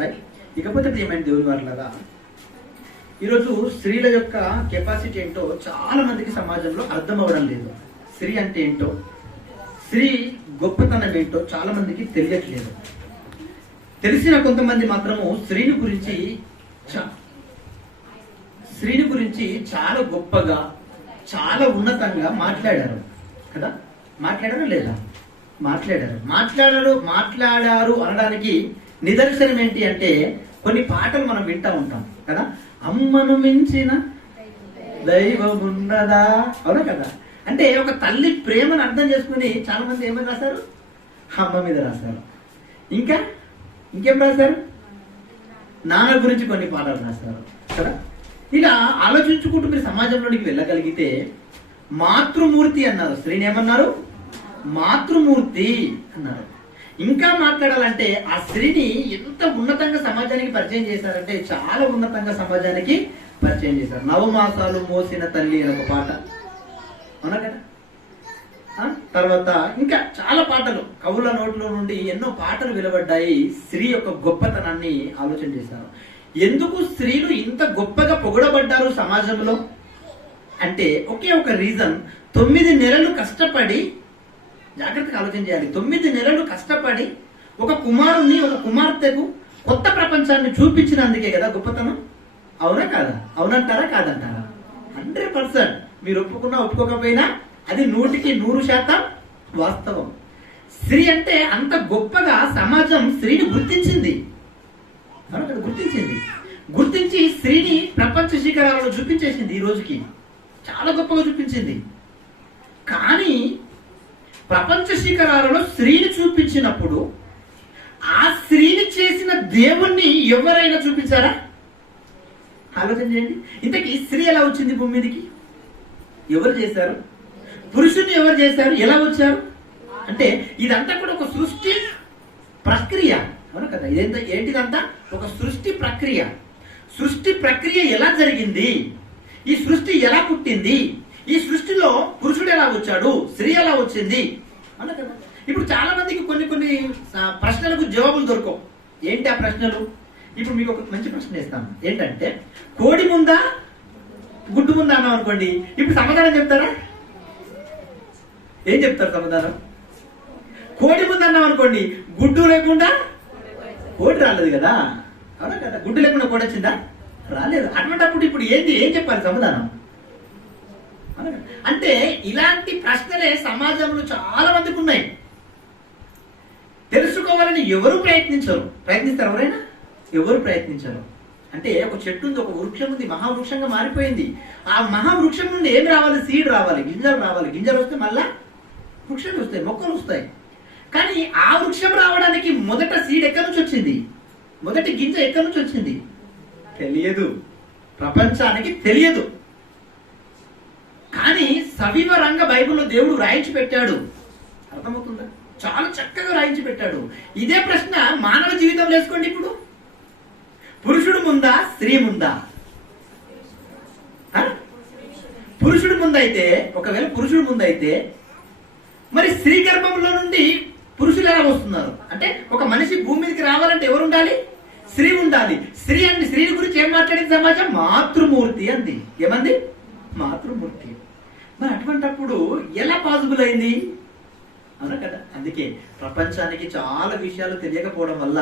Right. ఇకపోతే ప్రియమైన దేవుని వారలారా, ఈరోజు స్త్రీల యొక్క కెపాసిటీ ఏంటో చాలా మందికి సమాజంలో అర్థం అవ్వడం లేదు. స్త్రీ అంటే ఏంటో, స్త్రీ గొప్పతనం ఏంటో చాలా మందికి తెలియట్లేదు. తెలిసిన కొంతమంది మాత్రము స్త్రీని గురించి చాలా గొప్పగా, చాలా ఉన్నతంగా మాట్లాడారు కదా. మాట్లాడారా లేదా? మాట్లాడారు అనడానికి నిదర్శనం ఏంటి అంటే, కొన్ని పాటలు మనం వింటా ఉంటాం కదా. అమ్మను మించిన దైవం ఉన్నదా, అవునా కదా. అంటే ఒక తల్లి ప్రేమను అర్థం చేసుకుని చాలా మంది ఏమని రాశారు? అమ్మ మీద రాశారు. ఇంకేం రాశారు? నాన్న గురించి కొన్ని పాటలు రాశారు కదా. ఇలా ఆలోచించుకుంటూ మీరు సమాజంలోనికి వెళ్ళగలిగితే మాతృమూర్తి అన్నారు. స్త్రీని ఏమన్నారు? మాతృమూర్తి అన్నారు. ఇంకా మాట్లాడాలంటే ఆ స్త్రీని ఎంత ఉన్నతంగా సమాజానికి పరిచయం చేశారంటే, చాలా ఉన్నతంగా సమాజానికి పరిచయం చేశారు. నవమాసాలు మోసిన తల్లి అని ఒక పాట, అవునా కదా. తర్వాత ఇంకా చాలా పాటలు, కవుల నోట్లో నుండి ఎన్నో పాటలు వెలువడ్డాయి. స్త్రీ యొక్క గొప్పతనాన్ని ఆలోచన చేశారు. ఎందుకు స్త్రీలు ఇంత గొప్పగా పొగడబడ్డారు సమాజంలో అంటే ఒకే ఒక రీజన్. 9 నెలలు కష్టపడి, జాగ్రత్తగా ఆలోచన చేయాలి, 9 నెలలు కష్టపడి ఒక కుమార్తెకు కొత్త ప్రపంచాన్ని చూపించినందుకే కదా గొప్పతనం. అవునా కాదా? అవునంటారా కాదంటారా? 100%. మీరు ఒప్పుకున్నా ఒప్పుకోకపోయినా అది 100% వాస్తవం. స్త్రీ అంటే అంత గొప్పగా సమాజం స్త్రీని గుర్తించింది. గుర్తించి స్త్రీని ప్రపంచ శిఖరాలను చూపించేసింది. ఈ రోజుకి చాలా గొప్పగా చూపించింది. కానీ ప్రపంచ శిఖరాలలో స్త్రీని చూపించినప్పుడు ఆ స్త్రీని చేసిన దేవుణ్ణి ఎవరైనా చూపించారా? ఆలోచన చేయండి. ఇంతకీ స్త్రీ ఎలా వచ్చింది భూమి మీదకి? ఎవరు చేశారు? పురుషుని ఎవరు చేశారు? ఎలా వచ్చారు? అంటే ఇదంతా కూడా ఒక సృష్టి ప్రక్రియ, అవును కదా. ఏంటిదంతా ఒక సృష్టి ప్రక్రియ. సృష్టి ప్రక్రియ ఎలా జరిగింది? ఈ సృష్టి ఎలా పుట్టింది? ఈ సృష్టిలో పురుషుడు ఎలా వచ్చాడు? స్త్రీ ఎలా వచ్చింది? అవునా కదా. ఇప్పుడు చాలా మందికి కొన్ని ప్రశ్నలకు జవాబులు దొరకవు. ఏంటి ఆ ప్రశ్నలు? ఇప్పుడు మీకు ఒక మంచి ప్రశ్న ఇస్తాను. ఏంటంటే, కోడి ముందా గుడ్డు ముందా అన్నాం అనుకోండి, ఇప్పుడు సమాధానం చెప్తారా? ఏం చెప్తారు సమాధానం? కోడి ముందు అన్నాం అనుకోండి, గుడ్డు లేకుండా కోడి రాలేదు కదా, అవునా కదా. గుడ్డు లేకుండా కోడి వచ్చిందా? రాలేదు. అటువంటిప్పుడు ఇప్పుడు ఏం చెప్పాలి సమాధానం? అంటే ఇలాంటి ప్రశ్నలే సమాజంలో చాలా మందికి ఉన్నాయి. తెలుసుకోవాలని ఎవరు ప్రయత్నిస్తారు ఎవరైనా? ఎవరు ప్రయత్నించరు. అంటే ఒక చెట్టు ఉంది, ఒక వృక్షం ఉంది, మహావృక్షంగా మారిపోయింది. ఆ మహావృక్షం నుండి ఏం రావాలి? సీడ్ రావాలి, గింజలు రావాలి. గింజలు వస్తే మళ్ళా వృక్షాలు వస్తాయి, మొక్కలు వస్తాయి. కానీ ఆ వృక్షం రావడానికి మొదట సీడ్ ఎక్కడి నుంచి వచ్చింది? మొదటి గింజ ఎక్కడి నుంచి వచ్చింది? తెలియదు, ప్రపంచానికి తెలియదు. కానీ సవివరంగా బైబిల్లో దేవుడు రాయించి పెట్టాడు. అర్థమవుతుందా? చాలా చక్కగా రాయించి పెట్టాడు. ఇదే ప్రశ్న మానవ జీవితంలో వేసుకోండి. ఇప్పుడు పురుషుడు ముందా, స్త్రీ ముందా? పురుషుడు ముందైతే, ఒకవేళ పురుషుడు ముందైతే మరి స్త్రీ గర్భంలో నుండి పురుషులు ఎలా వస్తున్నారు? అంటే ఒక మనిషి భూమి మీదకి రావాలంటే ఎవరు ఉండాలి? స్త్రీ ఉండాలి. స్త్రీ గురించి ఏం మాట్లాడింది సమాజం? మాతృమూర్తి అంది. ఏమంది? మాతృమూర్తి. మరి అటువంటిప్పుడు ఎలా పాసిబుల్ అయింది? అవునా కదా. అందుకే ప్రపంచానికి చాలా విషయాలు తెలియకపోవడం వల్ల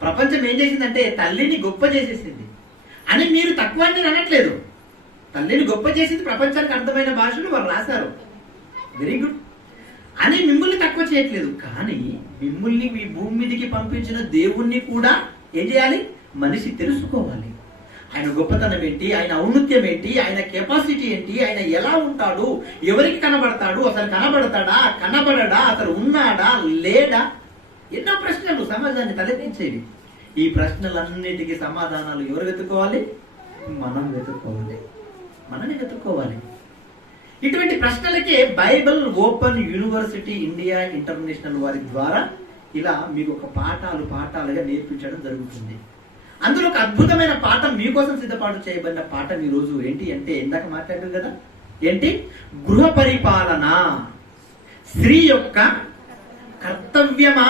ప్రపంచం ఏం చేసిందంటే తల్లిని గొప్ప చేసేసింది అని. మీరు తక్కువ అని నేను అనట్లేదు. తల్లిని గొప్ప చేసింది ప్రపంచానికి అర్థమైన భాషలు వారు రాశారు, వెరీ గుడ్ అని. మిమ్మల్ని తక్కువ చేయట్లేదు. కానీ మిమ్మల్ని మీ భూమి మీదకి పంపించిన దేవుణ్ణి కూడా ఏం చేయాలి? మనిషి తెలుసుకోవాలి. ఆయన గొప్పతనం ఏంటి, ఆయన ఔన్నత్యం ఏంటి, ఆయన కెపాసిటీ ఏంటి, ఆయన ఎలా ఉంటాడు, ఎవరికి కనబడతాడు, అసలు కనబడతాడా, కనబడడా, అసలు ఉన్నాడా, లేడా? ఎన్నో ప్రశ్నలు సమాజాన్ని తలెత్తించేవి. ఈ ప్రశ్నలన్నిటికీ సమాధానాలు ఎవరు వెతుక్కోవాలి? మనమే వెతుక్కోవాలి. ఇటువంటి ప్రశ్నలకే Bible open university India international వారి ద్వారా ఇలా మీకు ఒక పాఠాలుగా నేర్పించడం జరుగుతుంది. అందులో ఒక అద్భుతమైన పాఠం మీకోసం సిద్ధపాటు చేయబడిన పాఠం ఈ రోజు ఏంటి అంటే, ఇందాక మాట్లాడారు కదా, ఏంటి? గృహ పరిపాలన, స్త్రీ యొక్క కర్తవ్యమా?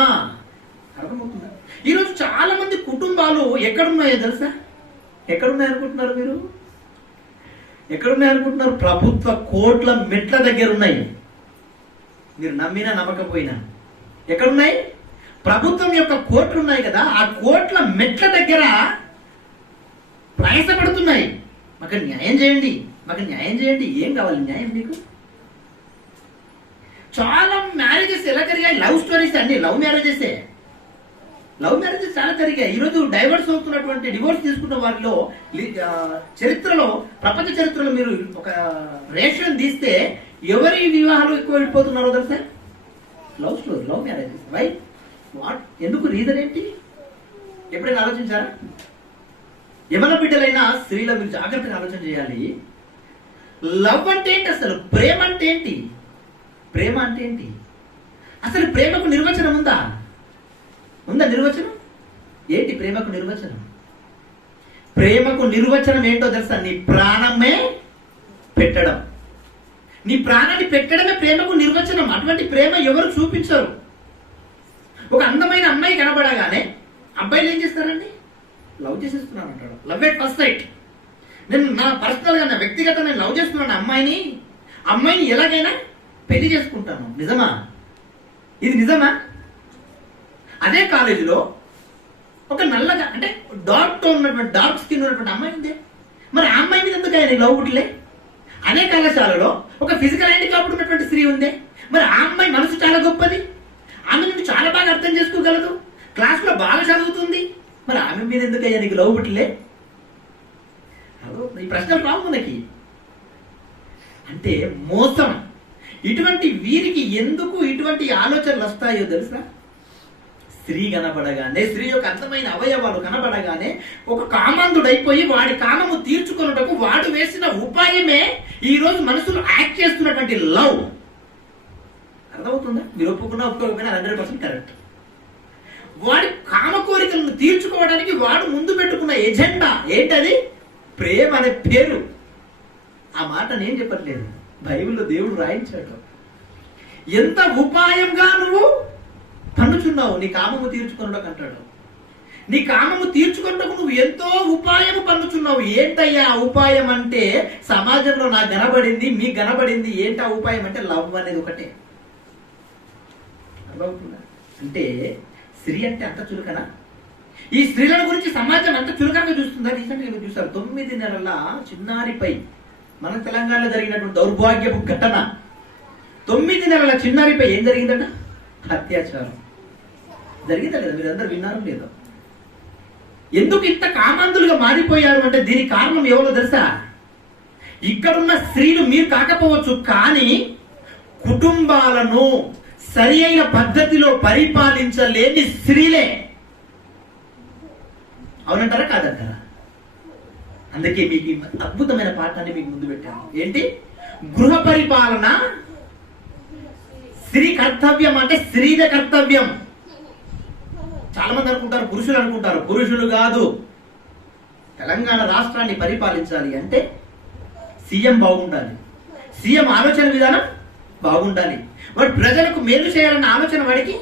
అర్థమవుతుందా? ఈరోజు చాలా మంది కుటుంబాలు ఎక్కడున్నాయో తెలుసా? ఎక్కడున్నాయి అనుకుంటున్నారు మీరు? ఎక్కడున్నాయి అనుకుంటున్నారు? ప్రభుత్వ కోట్ల మెట్ల దగ్గర ఉన్నాయి. మీరు నమ్మినా నమ్మకపోయినా ఎక్కడున్నాయి? ప్రభుత్వం యొక్క కోట్లు ఉన్నాయి కదా, ఆ కోట్ల మెట్ల దగ్గర ప్రయాసపడుతున్నాయి. మాకు న్యాయం చేయండి, మాకు న్యాయం చేయండి. ఏం కావాలి న్యాయం మీకు? చాలా మ్యారేజెస్ ఎలా జరిగాయి? లవ్ స్టోరీస్ అండి, లవ్ మ్యారేజెసే. లవ్ మ్యారేజెస్ చాలా జరిగాయి. ఈరోజు డైవర్స్ అవుతున్నటువంటి, డివోర్స్ తీసుకున్న వారిలో చరిత్రలో, ప్రపంచ చరిత్రలో మీరు ఒక రేషియో తీస్తే ఎవరి వివాహాలు ఎక్కువ వెళ్ళిపోతున్నారో తెలుసా? Love story, love marriages. Why? What? ఎందుకు? రీజన్ ఏంటి? ఎప్పుడైనా ఆలోచించారా? యవన బిడ్డలైన స్త్రీల మీరు జాగ్రత్తగా ఆలోచన చేయాలి. లవ్ అంటే ఏంటి అసలు? ప్రేమ అంటే ఏంటి? ప్రేమ అంటే ఏంటి? అసలు ప్రేమకు నిర్వచనం ఉందా? ఉందా నిర్వచనం? ఏంటి ప్రేమకు నిర్వచనం? ప్రేమకు నిర్వచనం ఏంటో తెలుసా? నీ ప్రాణమే పెట్టడం. నీ ప్రాణాన్ని పెట్టడమే ప్రేమకు నిర్వచనం. అటువంటి ప్రేమ ఎవరు చూపించరు. ఒక అందమైన అమ్మాయి కనబడగానే అబ్బాయిలు ఏం చేస్తారండి? లవ్ చేసేస్తున్నాను అంటాడు. Love at first sight. నేను నా పర్సనల్గా, నా వ్యక్తిగతంగా నేను లవ్ చేస్తున్నాను అమ్మాయిని ఎలాగైనా పెళ్లి చేసుకుంటాను. నిజమా? ఇది నిజమా? అదే కాలేజీలో ఒక నల్లగా, అంటే డార్క్ టోన్ ఉన్నటువంటి, డార్క్ స్కిన్ ఉన్నటువంటి అమ్మాయి ఉంది. మరి ఆ అమ్మాయి మీద ఎందుకు ఆయన లవ్ పుట్టలే? అదే కళాశాలలో ఒక ఫిజికల్ హ్యాండిక్యాప్ ఉన్నటువంటి స్త్రీ ఉంది. మరి ఆ అమ్మాయి మనసు చాలా గొప్పది, ఆమె నుండి చాలా బాగా అర్థం చేసుకోగలదు, క్లాస్లో బాగా చదువుతుంది. మరి ఆమె మీద ఎందుకు అయ్యా నీకు లవ్ పుట్టలే? ఈ ప్రశ్నలు రావు మనకి. అంటే మోసం. ఇటువంటి వీరికి ఎందుకు ఇటువంటి ఆలోచనలు వస్తాయో తెలుసా? స్త్రీ కనబడగానే, స్త్రీ యొక్క అందమైన అవయవాలు కనబడగానే ఒక కామందుడైపోయి వాడి కామము తీర్చుకున్నటకు వాడు వేసిన ఉపాయమే ఈ రోజు మనుషులు యాక్ట్ చేస్తున్నటువంటి లవ్. అర్థమవుతుందా? మీరు ఒప్పుకోకపోయినా 100% కరెక్ట్. వాడి కామ కోరికలను తీర్చుకోవడానికి వాడు ముందు పెట్టుకున్న ఎజెండా ఏంటది? ప్రేమ అనే పేరు. ఆ మాట నేను చెప్పట్లేదు, బైబిల్లో దేవుడు రాయించాడు. ఎంత ఉపాయంగా నువ్వు పన్నుచున్నావు నీ కామము తీర్చుకున్నటకు అంటాడు. నీ కామము తీర్చుకున్నటకు నువ్వు ఎంతో ఉపాయము పన్నుచున్నావు. ఏంటయ్యా ఉపాయం అంటే? సమాజంలో నాకు కనబడింది, మీకు కనబడింది. ఏంటా ఉపాయం అంటే? లవ్ అనేది ఒకటే. అర్థమవుతుందా? అంటే స్త్రీ అంటే అంత చులకన? ఈ స్త్రీల గురించి సమాజం అంత చులకనగా చూస్తుందా? రీసెంట్గా చూసారు, 9 నెలల చిన్నారిపై మన తెలంగాణలో జరిగినటువంటి దౌర్భాగ్యపు ఘటన. 9 నెలల చిన్నారిపై ఏం జరిగిందట? అత్యాచారం జరిగిందా లేదా? మీరు అందరూ విన్నారో లేదో? ఎందుకు ఇంత కామాంధులుగా మారిపోయారు అంటే దీనికి కారణం ఎవరో తెలుసా? ఇక్కడున్న స్త్రీలు మీరు కాకపోవచ్చు, కానీ కుటుంబాలను సరి అయిన పద్ధతిలో పరిపాలించలేని స్త్రీలే. అవునంటారా కాదంటారా? అందుకే మీకు అద్భుతమైన పాఠాన్ని మీకు ముందు పెట్టాను. ఏంటి? గృహ పరిపాలన స్త్రీ కర్తవ్యం. అంటే స్త్రీద కర్తవ్యం. చాలా మంది అనుకుంటారు పురుషులు అనుకుంటారు. పురుషులు కాదు. తెలంగాణ రాష్ట్రాన్ని పరిపాలించాలి అంటే సీఎం బాగుండాలి, సీఎం ఆలోచన విధానం బాగుండాలి, వాడు ప్రజలకు మేలు చేయాలన్న ఆలోచన వాడికి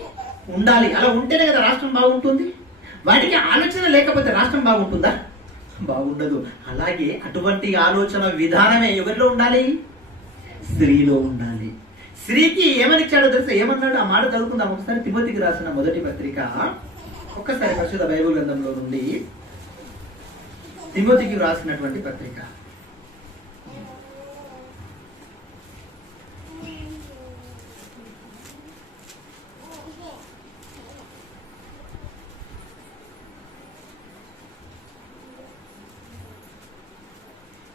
ఉండాలి. అలా ఉంటేనే కదా రాష్ట్రం బాగుంటుంది. వాడికి ఆలోచన లేకపోతే రాష్ట్రం బాగుంటుందా? బాగుండదు. అలాగే అటువంటి ఆలోచన విధానమే ఎవరిలో ఉండాలి? స్త్రీలో ఉండాలి. స్త్రీకి ఏమనిచ్చాడో తెలుసా? ఏమన్నాడు? ఆ మాట చదువుకుందాం ఒకసారి. తిమోతికి రాసిన మొదటి పత్రిక, ఒక్కసారి పరిశుద్ధ బైబిల్ గ్రంథంలో నుండి తిమోతికి రాసినటువంటి పత్రిక.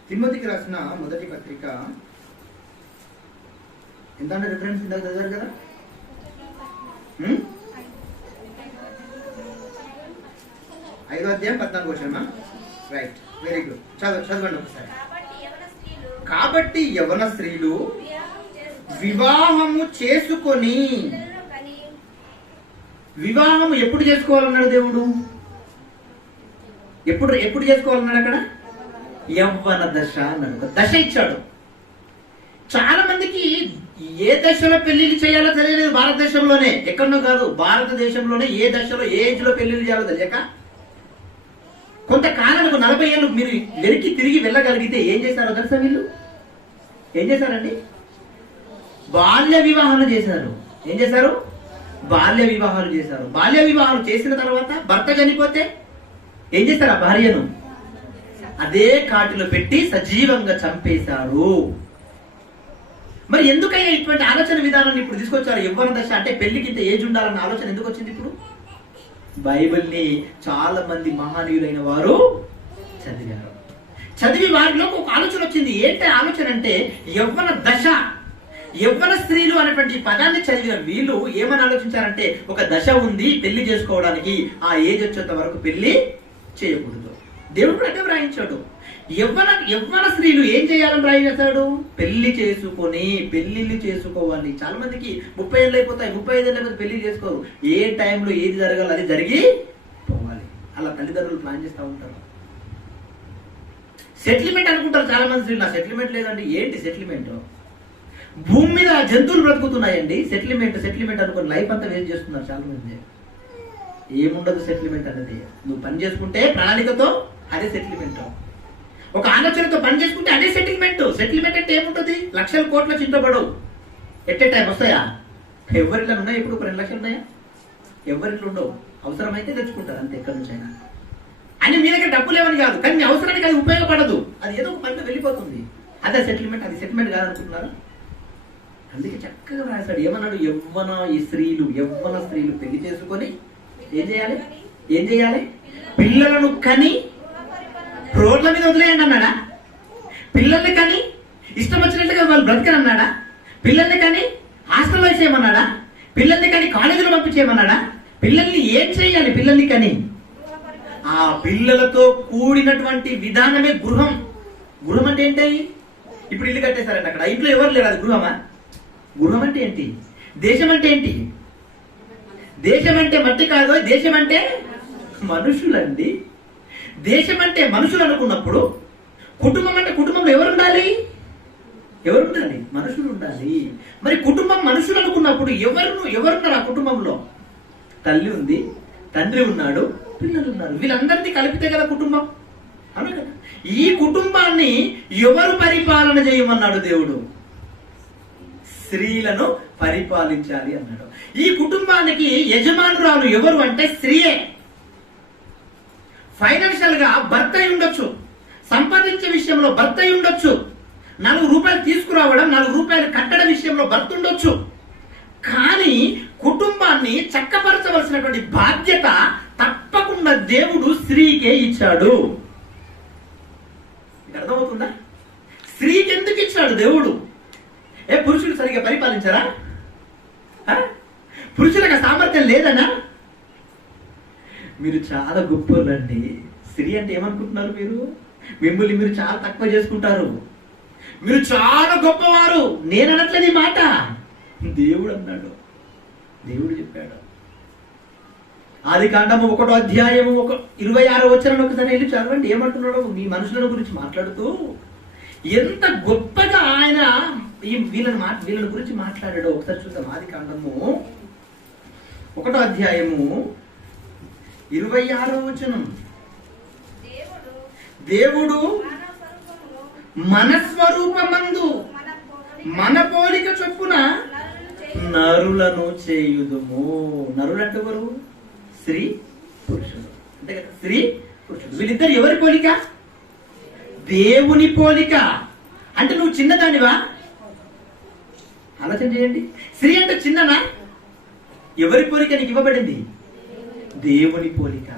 తిమోతికి రాసిన మొదటి పత్రిక ఎంత రిఫరెన్స్ ఇందాక చదివారు కదా? 5వ అధ్యాయం 14వ వచనమా? Right, very good. చదవండి ఒకసారి. కాబట్టి యవన స్త్రీలు వివాహము చేసుకొని, వివాహము ఎప్పుడు చేసుకోవాలన్నాడు దేవుడు? ఎప్పుడు చేసుకోవాలన్నాడు? అక్కడ యవ్వన దశ అన్నాడు. దశ ఇచ్చాడు. చాలా మందికి ఏ దశలో పెళ్లిళ్ళు చేయాలో తెలియలేదు భారతదేశంలోనే, ఎక్కడో కాదు, భారతదేశంలోనే ఏ దశలో ఏ ఏజ్ లో పెళ్లిళ్ళు చేయాలో తెలియక కొంతకాలానికి 40 ఏళ్ళు మీరు వెనక్కి తిరిగి వెళ్ళగలిగితే ఏం చేశారో తెలుసా? వీళ్ళు ఏం చేశారండి? బాల్య వివాహాలు చేశారు. ఏం చేశారు? బాల్య వివాహాలు చేశారు. బాల్య వివాహాలు చేసిన తర్వాత భర్త చనిపోతే ఏం చేశారు? ఆ భార్యను అదే కాటిలో పెట్టి సజీవంగా చంపేశారు. మరి ఎందుకయ్యా ఇటువంటి ఆలోచన విధానాన్ని ఇప్పుడు తీసుకొచ్చారు? యవ్వన దశ అంటే పెళ్లికి ఇంత ఏజ్ ఉండాలన్న ఆలోచన ఎందుకు వచ్చింది ఇప్పుడు? బైబిల్ని చాలా మంది మహనీయులైన వారు చదివారు. చదివి వారిలో ఒక ఆలోచన వచ్చింది. ఏంటి ఆలోచన అంటే యవ్వన దశ, యవ్వన స్త్రీలు అనేటువంటి పదాన్ని చదివిన వీళ్ళు ఏమని ఆలోచించారంటే ఒక దశ ఉంది పెళ్లి చేసుకోవడానికి, ఆ ఏజ్ వచ్చేంత వరకు పెళ్లి చేయకూడదు. దేవుడు కూడా అంటే వ్రాయించాడు. యవ్వన స్త్రీలు ఏం చేయాలని రాయించాడు? పెళ్లి చేసుకొని పెళ్లిళ్ళు చేసుకోవాలి. చాలా మందికి 30 ఏళ్ళు అయిపోతాయి, 35 ఏళ్ళు అయిపోతే పెళ్లి చేసుకోరు. ఏ టైంలో ఏది జరగాలి అది జరిగి పోవాలి. అలా తల్లిదండ్రులు ప్లాన్ చేస్తూ ఉంటారు. సెటిల్మెంట్ అనుకుంటారు చాలా మంది స్త్రీలు. నా సెటిల్మెంట్ లేదండి. ఏంటి సెటిల్మెంట్? భూమి మీద జంతువులు బ్రతుకుతున్నాయండి. సెటిల్మెంట్ అనుకుని లైఫ్ అంతా వేస్ట్ చేస్తున్నారు చాలా మంది. ఏముండదు సెటిల్మెంట్ అనేది. నువ్వు పని చేసుకుంటే ప్రణాళికతో అదే సెటిల్మెంట్. ఒక ఆలోచనతో పని చేసుకుంటే అదే సెటిల్మెంట్. సెటిల్మెంట్ అంటే ఏముంటుంది? లక్షల కోట్ల చింతపడవు. ఎట్టే టైం వస్తాయా? ఎవరిలో ఉన్నాయి? ఇప్పుడు 2 లక్షలు ఉన్నాయా? ఎవరిలో ఉండవు. అవసరమైతే తెచ్చుకుంటారు అంతే, ఎక్కడి నుంచి అయినా. అని మీ దగ్గర డబ్బు లేవని కాదు, కానీ మీ అవసరానికి అది ఉపయోగపడదు. అది ఏదో ఒక పనిలో వెళ్ళిపోతుంది. అదే సెటిల్మెంట్. అది సెటిల్మెంట్ కాదనుకుంటున్నారు. అందుకే చక్కగా రాశాడు. ఏమన్నాడు? యవ్వన స్త్రీలు పెళ్లి చేసుకొని ఏం చేయాలి? పిల్లలను కని రోడ్ల మీద వదిలేయండి అన్నాడా? పిల్లల్ని కని ఇష్టం వచ్చినట్టుగా వాళ్ళు బ్రతకనన్నాడా? పిల్లల్ని కని హాస్టల్లో వేసేయమన్నాడా? పిల్లల్ని కని కాలేజీలో పంపించేయమన్నాడా? పిల్లల్ని ఏం చేయాలి? పిల్లల్ని కని ఆ పిల్లలతో కూడినటువంటి విధానమే గృహం. గృహం అంటే ఏంటి? ఇప్పుడు ఇల్లు కట్టేశారండి, అక్కడ ఇంట్లో ఎవరు లేరు, అది గృహమా? గృహం అంటే ఏంటి? దేశం అంటే ఏంటి? దేశం అంటే మట్టి కాదు, దేశం అంటే మనుషులండి. దేశం అంటే మనుషులు అనుకున్నప్పుడు కుటుంబం అంటే కుటుంబంలో ఎవరు ఉండాలి? మనుషులు ఉండాలి. మరి కుటుంబం మనుషులు అనుకున్నప్పుడు ఎవరున్నారు ఆ కుటుంబంలో? తల్లి ఉంది, తండ్రి ఉన్నాడు, పిల్లలు ఉన్నారు. వీళ్ళందరినీ కలిపితే కదా కుటుంబం. అవునా కదా? ఈ కుటుంబాన్ని ఎవరు పరిపాలన చేయమన్నాడు దేవుడు? స్త్రీలను పరిపాలించాలి అన్నాడు. ఈ కుటుంబానికి యజమానురాలు ఎవరు అంటే స్త్రీయే. ఫైనాన్షియల్ గా భర్త అయి ఉండొచ్చు, సంపాదించే విషయంలో భర్త అయి ఉండొచ్చు, 4 రూపాయలు తీసుకురావడం 4 రూపాయలు కట్టడం విషయంలో భర్త ఉండొచ్చు. కానీ కుటుంబాన్ని చక్కపరచవలసినటువంటి బాధ్యత తప్పకుండా దేవుడు స్త్రీకే ఇచ్చాడు. ఇది అర్థమవుతుందా? స్త్రీకి ఎందుకు ఇచ్చాడు దేవుడు? పురుషులు సరిగ్గా పరిపాలించారా? పురుషులకు సామర్థ్యం లేదనా? మీరు చాలా గొప్పలండి. స్త్రీ అంటే ఏమనుకుంటున్నారు మీరు? మిమ్మల్ని మీరు చాలా తక్కువ చేసుకుంటారు. మీరు చాలా గొప్పవారు. నేను అనట్లేదు ఈ మాట, దేవుడు అన్నాడు. దేవుడు చెప్పాడు. ఆదికాండము 1వ అధ్యాయము 26వ వచనం ఒకసారి వెళ్ళి చదవండి. ఏమంటున్నాడు? మీ మనుషుల గురించి మాట్లాడుతూ ఎంత గొప్పగా ఆయన వీళ్ళని గురించి మాట్లాడాడో ఒకసారి చూద్దాం. ఆదికాండము 1వ అధ్యాయము 26వ వచనం. దేవుడు మన స్వరూపమందు మన పోలిక చొప్పున నరులను చేయుదుము. నరులు అంటే ఎవరు? స్త్రీ పురుషుడు. అంతే కదా? స్త్రీ పురుషుడు వీళ్ళిద్దరు ఎవరి పోలిక? దేవుని పోలిక. అంటే నువ్వు చిన్నదానివా? ఆలోచన చేయండి. స్త్రీ అంటే చిన్ననా? ఎవరి పోలిక నీకు ఇవ్వబడింది? దేవుని పోలిక.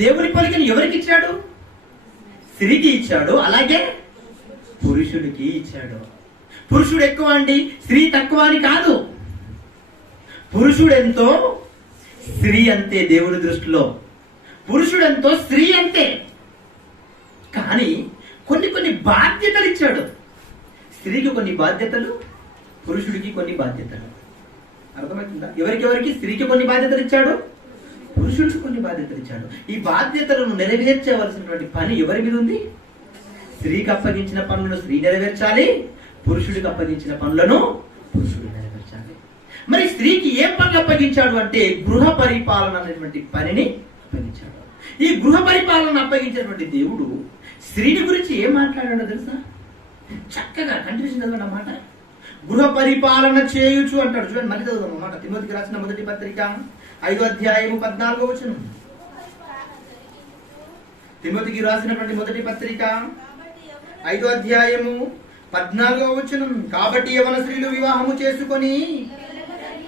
దేవుని పోలికని ఎవరికి ఇచ్చాడు? స్త్రీకి ఇచ్చాడు, అలాగే పురుషుడికి ఇచ్చాడు. పురుషుడు ఎక్కువ అండి, స్త్రీ తక్కువ అని కాదు. పురుషుడెంతో స్త్రీ అంతే దేవుని దృష్టిలో. పురుషుడెంతో స్త్రీ అంతే. కానీ కొన్ని బాధ్యతలు ఇచ్చాడు. స్త్రీకి కొన్ని బాధ్యతలు, పురుషుడికి కొన్ని బాధ్యతలు. అర్థమవుతుందా? ఎవరికి? స్త్రీకి కొన్ని బాధ్యతలు ఇచ్చాడు, పురుషుడికి కొన్ని బాధ్యతలు ఇచ్చాడు. ఈ బాధ్యతలను నెరవేర్చవలసినటువంటి పని ఎవరి మీద ఉంది? స్త్రీకి అప్పగించిన పనులను స్త్రీ నెరవేర్చాలి, పురుషుడికి అప్పగించిన పనులను పురుషుడు నెరవేర్చాలి. మరి స్త్రీకి ఏ పనులు అప్పగించాడు అంటే గృహ పరిపాలన అనేటువంటి పనిని అప్పగించాడు. ఈ గృహ పరిపాలన అప్పగించినటువంటి దేవుడు స్త్రీని గురించి ఏం మాట్లాడాడో తెలుసా? చక్కగా కంటిన్యూషన్ చదవండి అన్నమాట. గృహ పరిపాలన చేయుచు అంటాడు. చూడండి, మళ్ళీ చదువుదాం అన్నమాట. తిమోతికి రాసిన మొదటి పత్రిక 5వ అధ్యాయము 14వ వచనం. తిమోతికి రాసినటువంటి మొదటి పత్రిక 5వ అధ్యాయము 14వ వచనం. కాబట్టి యవన స్త్రీలు వివాహము చేసుకొని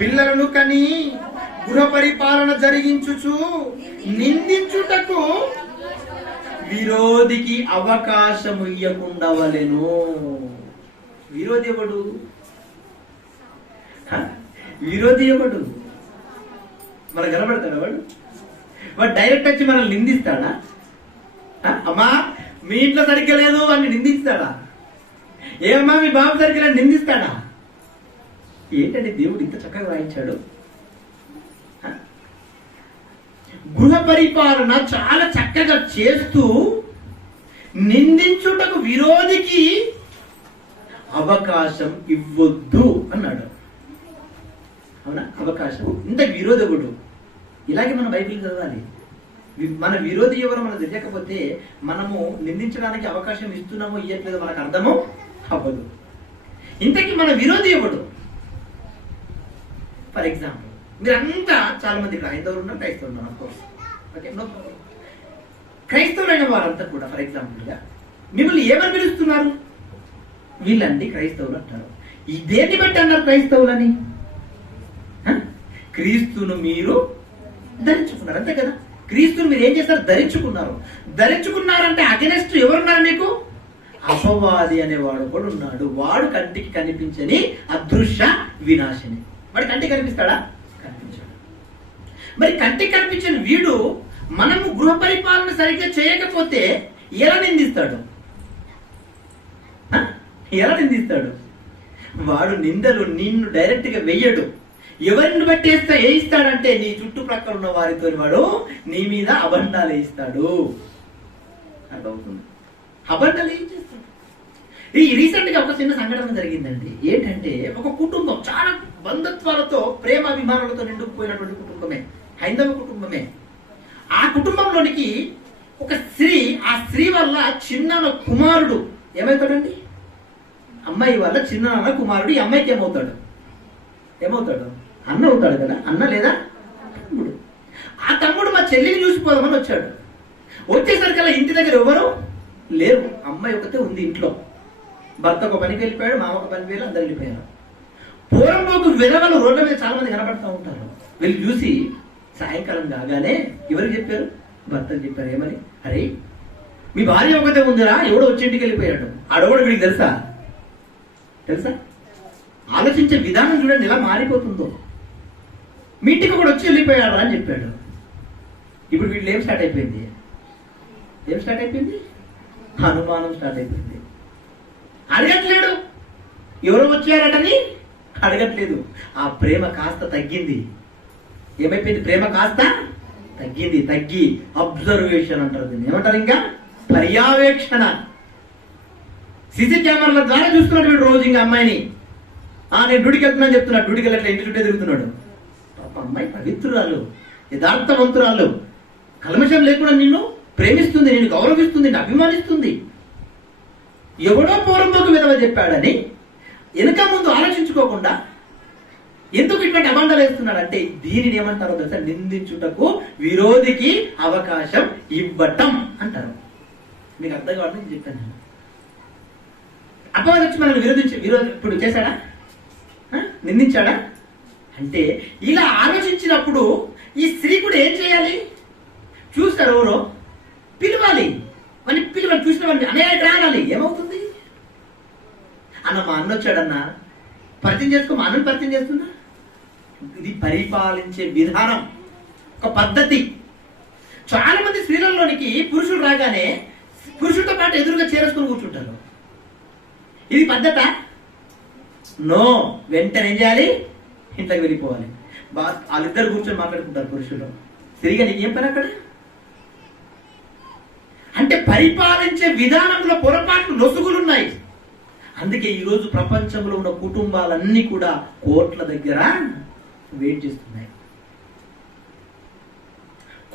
పిల్లలను కని గృహ పరిపాలన జరిగించుచు నిందించుటకు విరోధికి అవకాశం ఇయ్యకుండా వలెను. విరోధి ఎవడు? విరోధి ఎవడు? మనకు కనబడతాడా వాడు? వాడు డైరెక్ట్ వచ్చి మనల్ని నిందిస్తాడా? అమ్మా మీ ఇంట్లో సరిగ్గా లేదు అని నిందిస్తాడా? ఏమమ్మా మీ బాబు సరిగ్గా నిందిస్తాడా? ఏంటంటే దేవుడు ఇంత చక్కగా రాయించాడు. గృహ పరిపాలన చాలా చక్కగా చేస్తూ నిందించుటకు విరోధికి అవకాశం ఇవ్వద్దు అన్నాడు. అవునా? అవకాశం. ఇంత విరోధకుడు. ఇలాగే మనం బైబిల్ చదవాలి. మన విరోధి ఎవరో మనకు తెలియకపోతే మనము నిందించడానికి అవకాశం ఇస్తున్నామో ఇవ్వట్లేదో మనకు అర్థము అవ్వదు. ఇంతకీ మన విరోధి ఎవడు? ఫర్ ఎగ్జాంపుల్, మీరంతా చాలా మంది హైందవులు ఉన్నారు, క్రైస్తవులు ఉన్నారు. Of course, okay, no problem. క్రైస్తవులైన వారంతా కూడా ఫర్ ఎగ్జాంపుల్గా మిమ్మల్ని ఏమని పిలుస్తున్నారు? వీళ్ళండి క్రైస్తవులు అంటారు. దేన్ని బట్టి అన్నారు క్రైస్తవులని? క్రీస్తును మీరు ధరించుకున్నారు, అంతే కదా. క్రీస్తును మీరు ఏం చేస్తారు? ధరించుకున్నారు. ధరించుకున్నారంటే అగెనెస్ట్ ఎవరున్నారు మీకు? అపవాది అనేవాడు కూడా ఉన్నాడు. వాడు కంటికి కనిపించని అదృశ్య వినాశిని. వాడి కంటికి కనిపిస్తాడా? కనిపించాడు. మరి కంటికి కనిపించని వీడు మనము గృహ పరిపాలన సరిగ్గా చేయకపోతే ఎలా నిందిస్తాడు? ఎలా నిందిస్తాడు? వాడు నిందలు నిన్ను డైరెక్ట్ గా వెయ్యడు. ఎవరిని బట్టి వేయిస్తాడంటే నీ చుట్టుప్రక్కల ఉన్న వారితో వాడు నీ మీద అబండాలు వేయిస్తాడు. అర్థమవుతుంది? అబండాలు ఏం చేస్తాడు? ఈ రీసెంట్ గా ఒక చిన్న సంఘటన జరిగిందండి. ఏంటంటే ఒక కుటుంబం చాలా బంధుత్వాలతో ప్రేమాభిమానాలతో నిండుకుపోయినటువంటి కుటుంబమే, హైందవ కుటుంబమే. ఆ కుటుంబంలోనికి ఒక స్త్రీ, ఆ స్త్రీ వల్ల చిన్న కుమారుడు ఏమవుతాడండి? అమ్మాయి వల్ల చిన్న కుమారుడు ఈ అమ్మాయికి ఏమవుతాడు? అన్న అవుతాడు కదా, అన్న లేదా తమ్ముడు. ఆ తమ్ముడు మా చెల్లిని చూసిపోదామని వచ్చాడు. వచ్చేసరికల్లా ఇంటి దగ్గర ఎవరు లేరు, అమ్మాయి ఒకతే ఉంది ఇంట్లో. భర్త ఒక పనికి వెళ్ళిపోయాడు, మామ ఒక పనికి వెళ్ళి, అందరు వెళ్ళిపోయారు. పూర్వంలోకి విధవలు రోడ్ల మీద చాలా మంది కనబడుతూ ఉంటారు. వీళ్ళు చూసి సాయంకాలం కాగానే ఎవరికి చెప్పారు? భర్తలు చెప్పారు. ఏమని? అరే మీ భార్య ఒకతే ఉందిరా, ఎవడో వచ్చి ఇంటికి వెళ్ళిపోయాడు. ఆడవాడు వీడికి తెలుసా? ఆలోచించే విధానం చూడండి ఎలా మారిపోతుందో. మీ ఇంటికి కూడా వచ్చి వెళ్ళిపోయాడు అని చెప్పాడు. ఇప్పుడు వీళ్ళు ఏం స్టార్ట్ అయిపోయింది? అనుమానం స్టార్ట్ అయిపోయింది. అడగట్లేడు, ఎవరో వచ్చారటని అడగట్లేదు. ఆ ప్రేమ కాస్త తగ్గింది. ఏమైపోయింది? ప్రేమ కాస్త తగ్గి అబ్జర్వేషన్ అంటారు దీన్ని. ఏమంటారు? ఇంకా పర్యవేక్షణ. సీసీ కెమెరాల ద్వారా చూస్తున్నాడు వీడు రోజు. ఇంకా అమ్మాయిని నేను డ్యూటీకి వెళ్తున్నాను చెప్తున్నాడు. డ్యూటీకి వెళ్ళట్లే, ఇంటి చుట్టే తిరుగుతున్నాడు. పాప అమ్మాయి పవిత్రురాలు, యథార్థవంతురాలు, కల్మషం లేకుండా నిన్ను ప్రేమిస్తుంది, నేను గౌరవిస్తుంది, నేను అభిమానిస్తుంది. ఎవడో పూర్వంలోకి విధవ చెప్పాడని వెనక ముందు ఆలోచించుకోకుండా ఎందుకు ఇటువంటి అబండాలు వేస్తున్నాడంటే దీనిని ఏమంటారో తెలుసా? నిందించుటకు విరోధికి అవకాశం ఇవ్వటం అంటారు. మీకు అర్థం కావాలని చెప్పాను. అపవాది వచ్చి మనల్ని విరోధి ఇప్పుడు చేశాడా? నిందించాడా? అంటే ఇలా ఆలోచించినప్పుడు ఈ స్త్రీ కూడా ఏం చేయాలి? చూస్తారు ఎవరో పిలవాలి, చూసిన వాడిని అనేక రానాలి. ఏమవుతుంది? అన్న మా అన్న వచ్చాడన్నా పరిచయం చేసుకో, మా అన్నని పరిచయం చేస్తున్నా. ఇది పరిపాలించే విధానం, ఒక పద్ధతి. చాలా మంది స్త్రీలలోనికి పురుషుడు రాగానే పురుషుడితో పాటు ఎదురుగా చేరేసుకుని కూర్చుంటారు. ఇది పద్ధత? నో. వెంటనే ఏం చేయాలి? ఇంట్లోకి వెళ్ళిపోవాలి. వాళ్ళిద్దరు కూర్చొని మాట్లాడుకుంటారు. పురుషుడు స్త్రీగా నీకేం పని అక్కడ? అంటే పరిపాలించే విధానంలో పొరపాట్లు, లొసుగులున్నాయి. అందుకే ఈరోజు ప్రపంచంలో ఉన్న కుటుంబాలన్నీ కూడా కోర్టుల దగ్గర వెయిట్ చేస్తున్నాయి.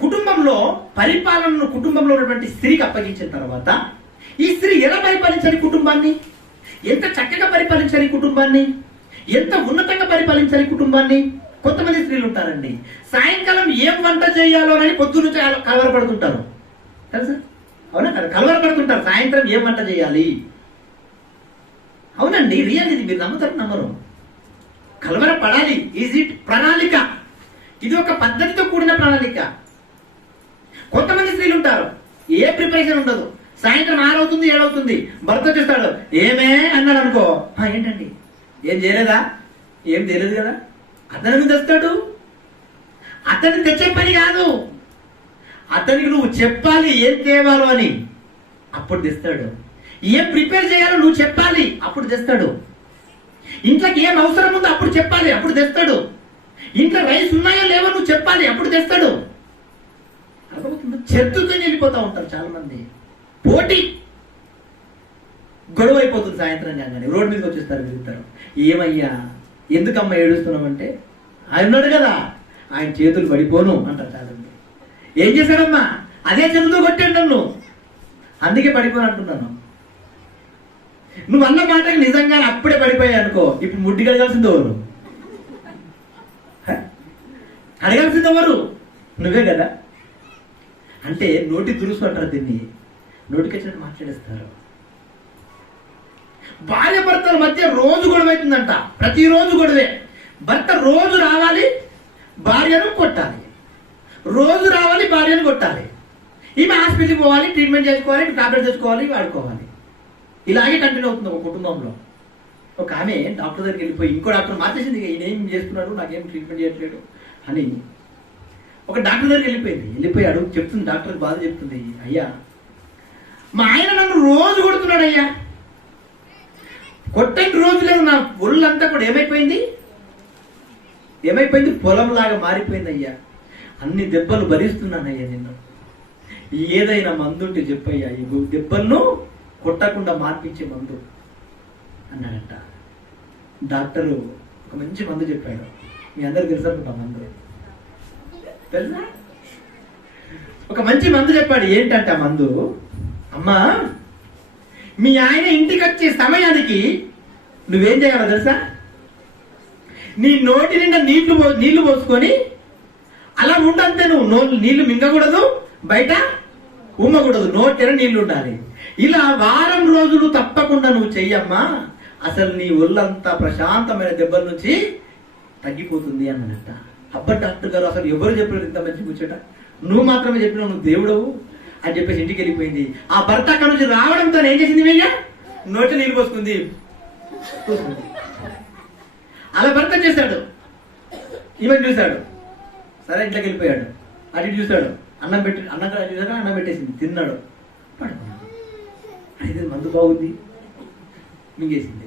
కుటుంబంలో పరిపాలనను కుటుంబంలో ఉన్నటువంటి స్త్రీకి అప్పగించిన తర్వాత ఈ స్త్రీ ఎలా పరిపాలించాలి కుటుంబాన్ని, ఎంత చక్కగా పరిపాలించాలి కుటుంబాన్ని, ఎంత ఉన్నతంగా పరిపాలించాలి కుటుంబాన్ని. కొంతమంది స్త్రీలు ఉంటారండి, సాయంకాలం ఏం వంట చేయాలో అని పొద్దు నుంచి కలవరపడుతుంటారు. తెలుసా? అవునా కదా? కలవరపడుతుంటారు సాయంత్రం ఏం వంట చేయాలి. అవునండి, రియల్ ఇది. మీరు నమ్ముతారు నమ్మరు? కలవరపడాలి. ఈజ్ ఇట్ ప్రణాళిక? ఇది ఒక పద్ధతితో కూడిన ప్రణాళిక. కొంతమంది స్త్రీలు ఉంటారు, ఏ ప్రిపరేషన్ ఉండదు. సాయంత్రం 6 అవుతుంది 7 అవుతుంది, భర్త చేస్తాడు ఏమే అన్నాడు అనుకో, ఏంటండి ఏం చేయలేదా, ఏం తెలియదు కదా. అతను తెస్తాడు. అతన్ని తెచ్చే పని కాదు, అతనికి నువ్వు చెప్పాలి ఏం తేవాలో అని, అప్పుడు తెస్తాడు. ఏం ప్రిపేర్ చేయాలో నువ్వు చెప్పాలి, అప్పుడు తెస్తాడు. ఇంట్లోకి ఏం అవసరం ఉందో అప్పుడు చెప్పాలి, అప్పుడు తెస్తాడు. ఇంట్లో రైస్ ఉన్నాయో లేవో నువ్వు చెప్పాలి, అప్పుడు తెస్తాడు. చెత్తుతో వెళ్ళిపోతా ఉంటారు చాలా మంది. పోటీ, గొడవ అయిపోతుంది. సాయంత్రం కాగానే రోడ్డు మీదకి వచ్చేస్తారు వెళ్తారు. ఏమయ్యా ఎందుకమ్మా ఏడుస్తున్నామంటే, ఆయన ఉన్నాడు కదా ఆయన చేతులు పడిపోను అంటారు చాలా మంది. ఏం చేశాడమ్మా, అదే చేతులతో కొట్టాడు నన్ను, అందుకే పడిపోను అంటున్నాను. నువ్వు అన్న మాటకి నిజంగా అప్పుడే పడిపోయా అనుకో, ఇప్పుడు ముడ్డి కడగాల్సింది ఎవరు? అడగాల్సింది ఎవరు? నువ్వే కదా. అంటే నోటి దురుసు అంటారు దీన్ని, నోటికి వచ్చినట్టు మాట్లాడేస్తారు. భార్య భర్తల మధ్య రోజు గొడవ అవుతుందంట, ప్రతిరోజు గొడవే. భర్త రోజు రావాలి భార్యను కొట్టాలి, రోజు రావాలి భార్యను కొట్టాలి. ఈమె హాస్పిటల్కి పోవాలి, ట్రీట్మెంట్ చేసుకోవాలి, టాబ్లెట్ తెచ్చుకోవాలి, వాడుకోవాలి. ఇలాగే కంటిన్యూ అవుతుంది ఒక కుటుంబంలో. ఒక ఆమె డాక్టర్ దగ్గరికి వెళ్ళిపోయి ఇంకో డాక్టర్ మార్చేసింది, ఈయన ఏం చేస్తున్నాడు, నాకేం ట్రీట్మెంట్ చేయట్లేడు అని ఒక డాక్టర్ దగ్గరికి వెళ్ళిపోయాడు. చెప్తుంది డాక్టర్ బాధ చెప్తుంది, అయ్యా మా ఆయన నన్ను రోజు కొడుతున్నాడు అయ్యా, కొట్టని రోజు లేదు, నా ఒళ్ళంతా కూడా ఏమైపోయింది, పొలంలాగా మారిపోయింది అయ్యా, అన్ని దెబ్బలు భరిస్తున్నానయ్యా, నిన్ను ఏదైనా మందు ఉంటే చెప్పయ్యా, ఈ దెబ్బలను కొట్టకుండా మార్పించే మందు అన్నాడంట. డాక్టరు ఒక మంచి మందు చెప్పాడు, మీ అందరికి తెలుసనుకుంటా మందు తెలుసా? ఒక మంచి మందు చెప్పాడు. ఏంటంటే ఆ మందు, అమ్మా మీ ఆయన ఇంటికి వచ్చే సమయానికి నువ్వేం చేయాలో తెలుసా, నీ నోటి నిండా నీళ్లు పోసుకొని అలా ఉండంతే. నువ్వు నీళ్లు మింగకూడదు, బయట ఉమ్మకూడదు, నోటిన నీళ్లు ఉండాలి. ఇలా వారం రోజులు తప్పకుండా నువ్వు చెయ్యమ్మా, అసలు నీ ఒళ్ళంతా ప్రశాంతమైన దెబ్బల నుంచి తగ్గిపోతుంది అన్నట. అబ్బా డాక్టర్ గారు అసలు ఎవరు చెప్పలేదు ఇంత మంచి కూర్చోట, నువ్వు మాత్రమే చెప్పినావు, నువ్వు దేవుడవు అని చెప్పేసి ఇంటికి వెళ్ళిపోయింది. ఆ భర్త అక్కడ నుంచి రావడంతో ఏం చేసింది, వెయ్య నోటి నీళ్ళు పోసుకుంది. అలా భర్త చేశాడు. ఈమెను చూశాడు, సరే ఇంట్లోకి వెళ్ళిపోయాడు. అటు చూశాడు, అన్నం చూసాక అన్నం పెట్టేసింది, తిన్నాడు, పడుకున్నాడు. అయితే మందు బాగుంది, మింగేసింది.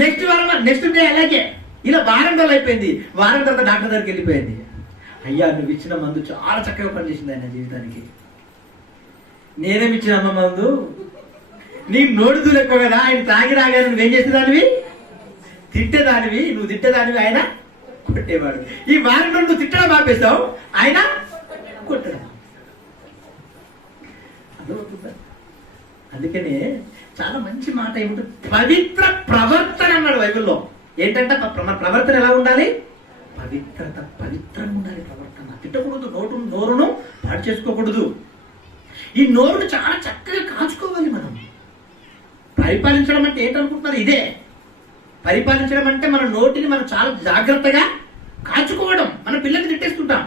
నెక్స్ట్ డే అలాగే. ఇలా వారం రోజులు అయిపోయింది. వారం తర్వాత డాక్టర్ దగ్గరికి వెళ్ళిపోయింది. అయ్యా నువ్వు ఇచ్చిన మందు చాలా చక్కగా పనిచేసింది ఆయన జీవితానికి. నేనేమి ఇచ్చిన అమ్మ మందు, నీకు నోడుదూలు ఎక్కువ కదా, ఆయన తాగి రాగానే నువ్వేం చేసేదానివి, తిట్టేదానివి, నువ్వు తిట్టేదానివి, ఆయన కొట్టేవాడు. ఈ వారం రోజు నువ్వు తిట్టడం ఆపేస్తావు, ఆయన కొట్టడం. అర్థమవుతుందా? అందుకనే చాలా మంచి మాట ఏముంటుంది, పవిత్ర ప్రవర్తన అన్నాడు బైబిల్లో. ఏంటంటే మన ప్రవర్తన ఎలా ఉండాలి, పవిత్రంగా ఉండాలి ప్రవర్తన. తిట్టకూడదు, నోరును పాడు చేసుకోకూడదు. ఈ నోరును చాలా చక్కగా కాచుకోవాలి మనం. పరిపాలించడం అంటే ఏంటనుకుంటున్నారు, ఇదే పరిపాలించడం అంటే. మన నోటిని మనం చాలా జాగ్రత్తగా కాచుకోవడం. మన పిల్లల్ని తిట్టేస్తుంటాం,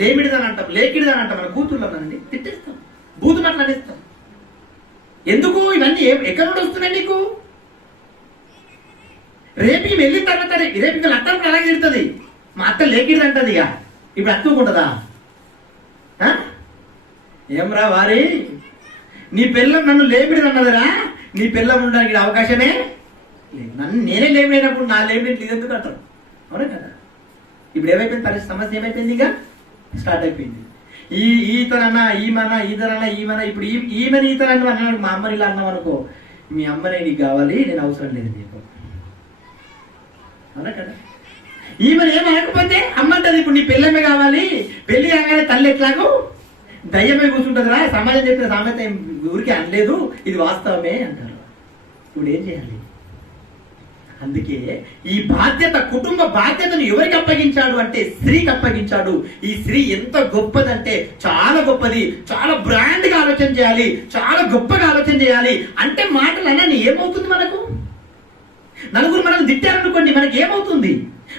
లేమిడిదని అంటాం, లేకిడిదని అంటాం, మన కూతుర్లనండి తిట్టేస్తాం, బూతు మాట్లాడేస్తాం. ఎందుకు ఇవన్నీ ఎక్కడ నుండి వస్తున్నాయి నీకు? రేపు వెళ్ళిన తర్వాత రేపు ఇంకా అత్త కూడా అలాగే తిడుతుంది. మా అత్త లేకిడి అంటది, ఇక ఇప్పుడు అత్తుకుంటుందా? ఏమరా వారి, నీ పిల్లం నన్ను లేమిడి అన్నదిరా, నీ పిల్లం ఉండడానికి అవకాశమే లేదు. నన్ను నేనే లేమిడైనప్పుడు నా లేమిడి ఎందుకు అంటారు? అవునా కదా? ఇప్పుడు ఏమైపోయింది పరిస్థితి, సమస్య ఏమైపోయింది, ఇక స్టార్ట్ అయిపోయింది. ఈతనన్నా ఈమనా, ఈతనన్నా ఈమనా. ఇప్పుడు ఈమెను ఈతనన్నా అన్నాడు, మా అమ్మని ఇలా అన్నాం అనుకో, మీ అమ్మనే నీకు కావాలి, నేను అవసరం లేదు నీకు. అవునా కదా? ఈమె ఏమనకపోతే అమ్మంటది ఇప్పుడు నీ పెళ్ళమే కావాలి, పెళ్లి కాగానే తల్లి ఎట్లాగో దయ్యమే కూర్చుంటుందిరా, సమాజం చెప్పిన సామెత ఊరికి అనలేదు, ఇది వాస్తవమే అంటారు. ఇప్పుడు ఏం చేయాలి? అందుకే ఈ బాధ్యత, కుటుంబ బాధ్యతను ఎవరికి అప్పగించాడు అంటే స్త్రీకి అప్పగించాడు. ఈ స్త్రీ ఎంత గొప్పదంటే చాలా గొప్పది. చాలా బ్రాండ్ గా ఆలోచన చేయాలి, చాలా గొప్పగా ఆలోచన చేయాలి. అంటే మాటలు అన్నీ ఏమవుతుంది? మనకు నలుగురు మనల్ని తిట్టారనుకోండి, మనకి ఏమవుతుంది?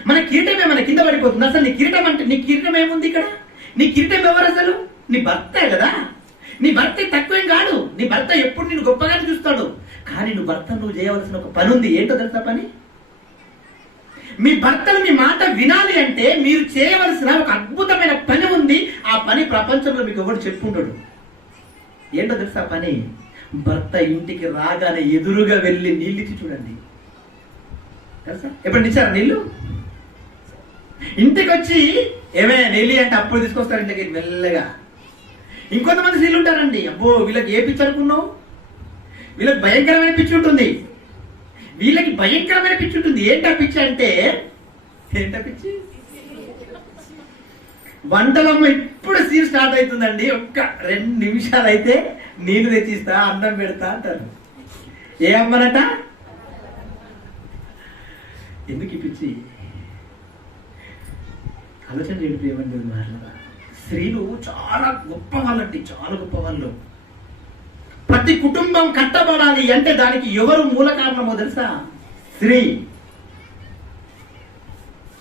మన కిరీటమే మన కింద పడిపోతుంది. అసలు నీ కిరీటం అంటే, నీ కిరీటం ఏముంది ఇక్కడ? నీ కిరీటం ఎవరు? అసలు నీ భర్తే కదా. నీ భర్త తక్కువేం కాదు. నీ భర్త ఎప్పుడు నిన్ను గొప్పగానే చూస్తాడు. కానీ నువ్వు భర్త నువ్వు చేయవలసిన ఒక పని ఉంది. ఏంటో తెలుసా పని? మీ భర్తలు మీ మాట వినాలి అంటే మీరు చేయవలసిన ఒక అద్భుతమైన పని ఉంది. ఆ పని ప్రపంచంలో మీకు ఎవరు చెప్పుకుంటాడు. ఏంటో తెలుసా పని? భర్త ఇంటికి రాగానే ఎదురుగా వెళ్ళి నీళ్ళు ఇచ్చి చూడండి. తెలుసా? ఎప్పుడు ఇచ్చారా నీళ్ళు? ఇంటికి వచ్చి ఏమే నీళ్ళు అంటే అప్పుడు తీసుకొస్తారు ఇంటికి మెల్లగా. ఇంకొంతమంది స్త్రీలు ఉంటారండి, అబ్బో వీళ్ళకి ఏ పిచ్చి అనుకున్నావు, వీళ్ళకి భయంకరమైన పిచ్చి ఉంటుంది. వీళ్ళకి భయంకరమైన పిచ్చి ఉంటుంది. ఏంటా పిచ్చి అంటే, ఏంటా పిచ్చి? వంటలమ్మ ఇప్పుడు సీన్ స్టార్ట్ అవుతుందండి, ఒక్క 2 నిమిషాలు అయితే నీళ్లు తెచ్చిస్తా, అన్నం పెడతా అంటారు. ఏ అమ్మనట? ఎందుకు ఈ పిచ్చి? ఆలోచన చేయడం ఏమండి మాట్లాడ. స్త్రీలు చాలా గొప్ప వాళ్ళండి, చాలా గొప్ప వాళ్ళు. ప్రతి కుటుంబం కట్టబడాలి అంటే దానికి ఎవరు మూల కారణమో తెలుసా? స్త్రీ.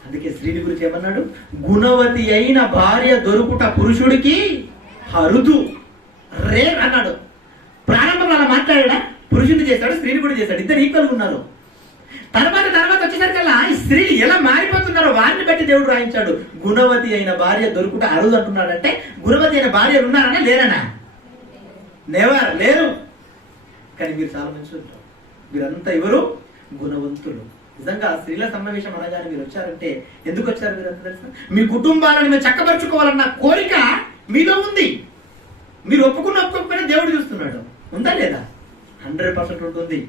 అందుకే స్త్రీని గురించి ఏమన్నాడు? గుణవతి అయిన భార్య దొరుకుట పురుషుడికి అరుదు, రేర్ అన్నాడు. ప్రారంభంలో అలా మాట్లాడా? పురుషుడిని చేశాడు, స్త్రీని కూడా చేశాడు, ఇద్దరు ఈక్వల్ ఉన్నారు. తర్వాత వచ్చేసరికల్లా ఈ స్త్రీలు ఎలా మారిపోతున్నారో వారిని బట్టి దేవుడు రాయించాడు. గుణవతి అయిన భార్య దొరుకుట అరుదు అంటున్నాడంటే గుణవతి అయిన భార్యలు ఉన్నారనా లేరనా? నెవర్, లేరు. కానీ మీరు చాలా మంచి ఉంటారు. మీరంతా ఎవరు? గుణవంతులు. నిజంగా స్త్రీల సమావేశం అనగానే మీరు వచ్చారంటే ఎందుకు వచ్చారు మీరు అంతా తెలుసా? మీ కుటుంబాలను మీరు చక్కపరుచుకోవాలన్న కోరిక మీలో ఉంది. మీరు ఒప్పుకోకపోయినా దేవుడు చూస్తున్నాడు. ఉందా లేదా? 100% ఉంటుంది.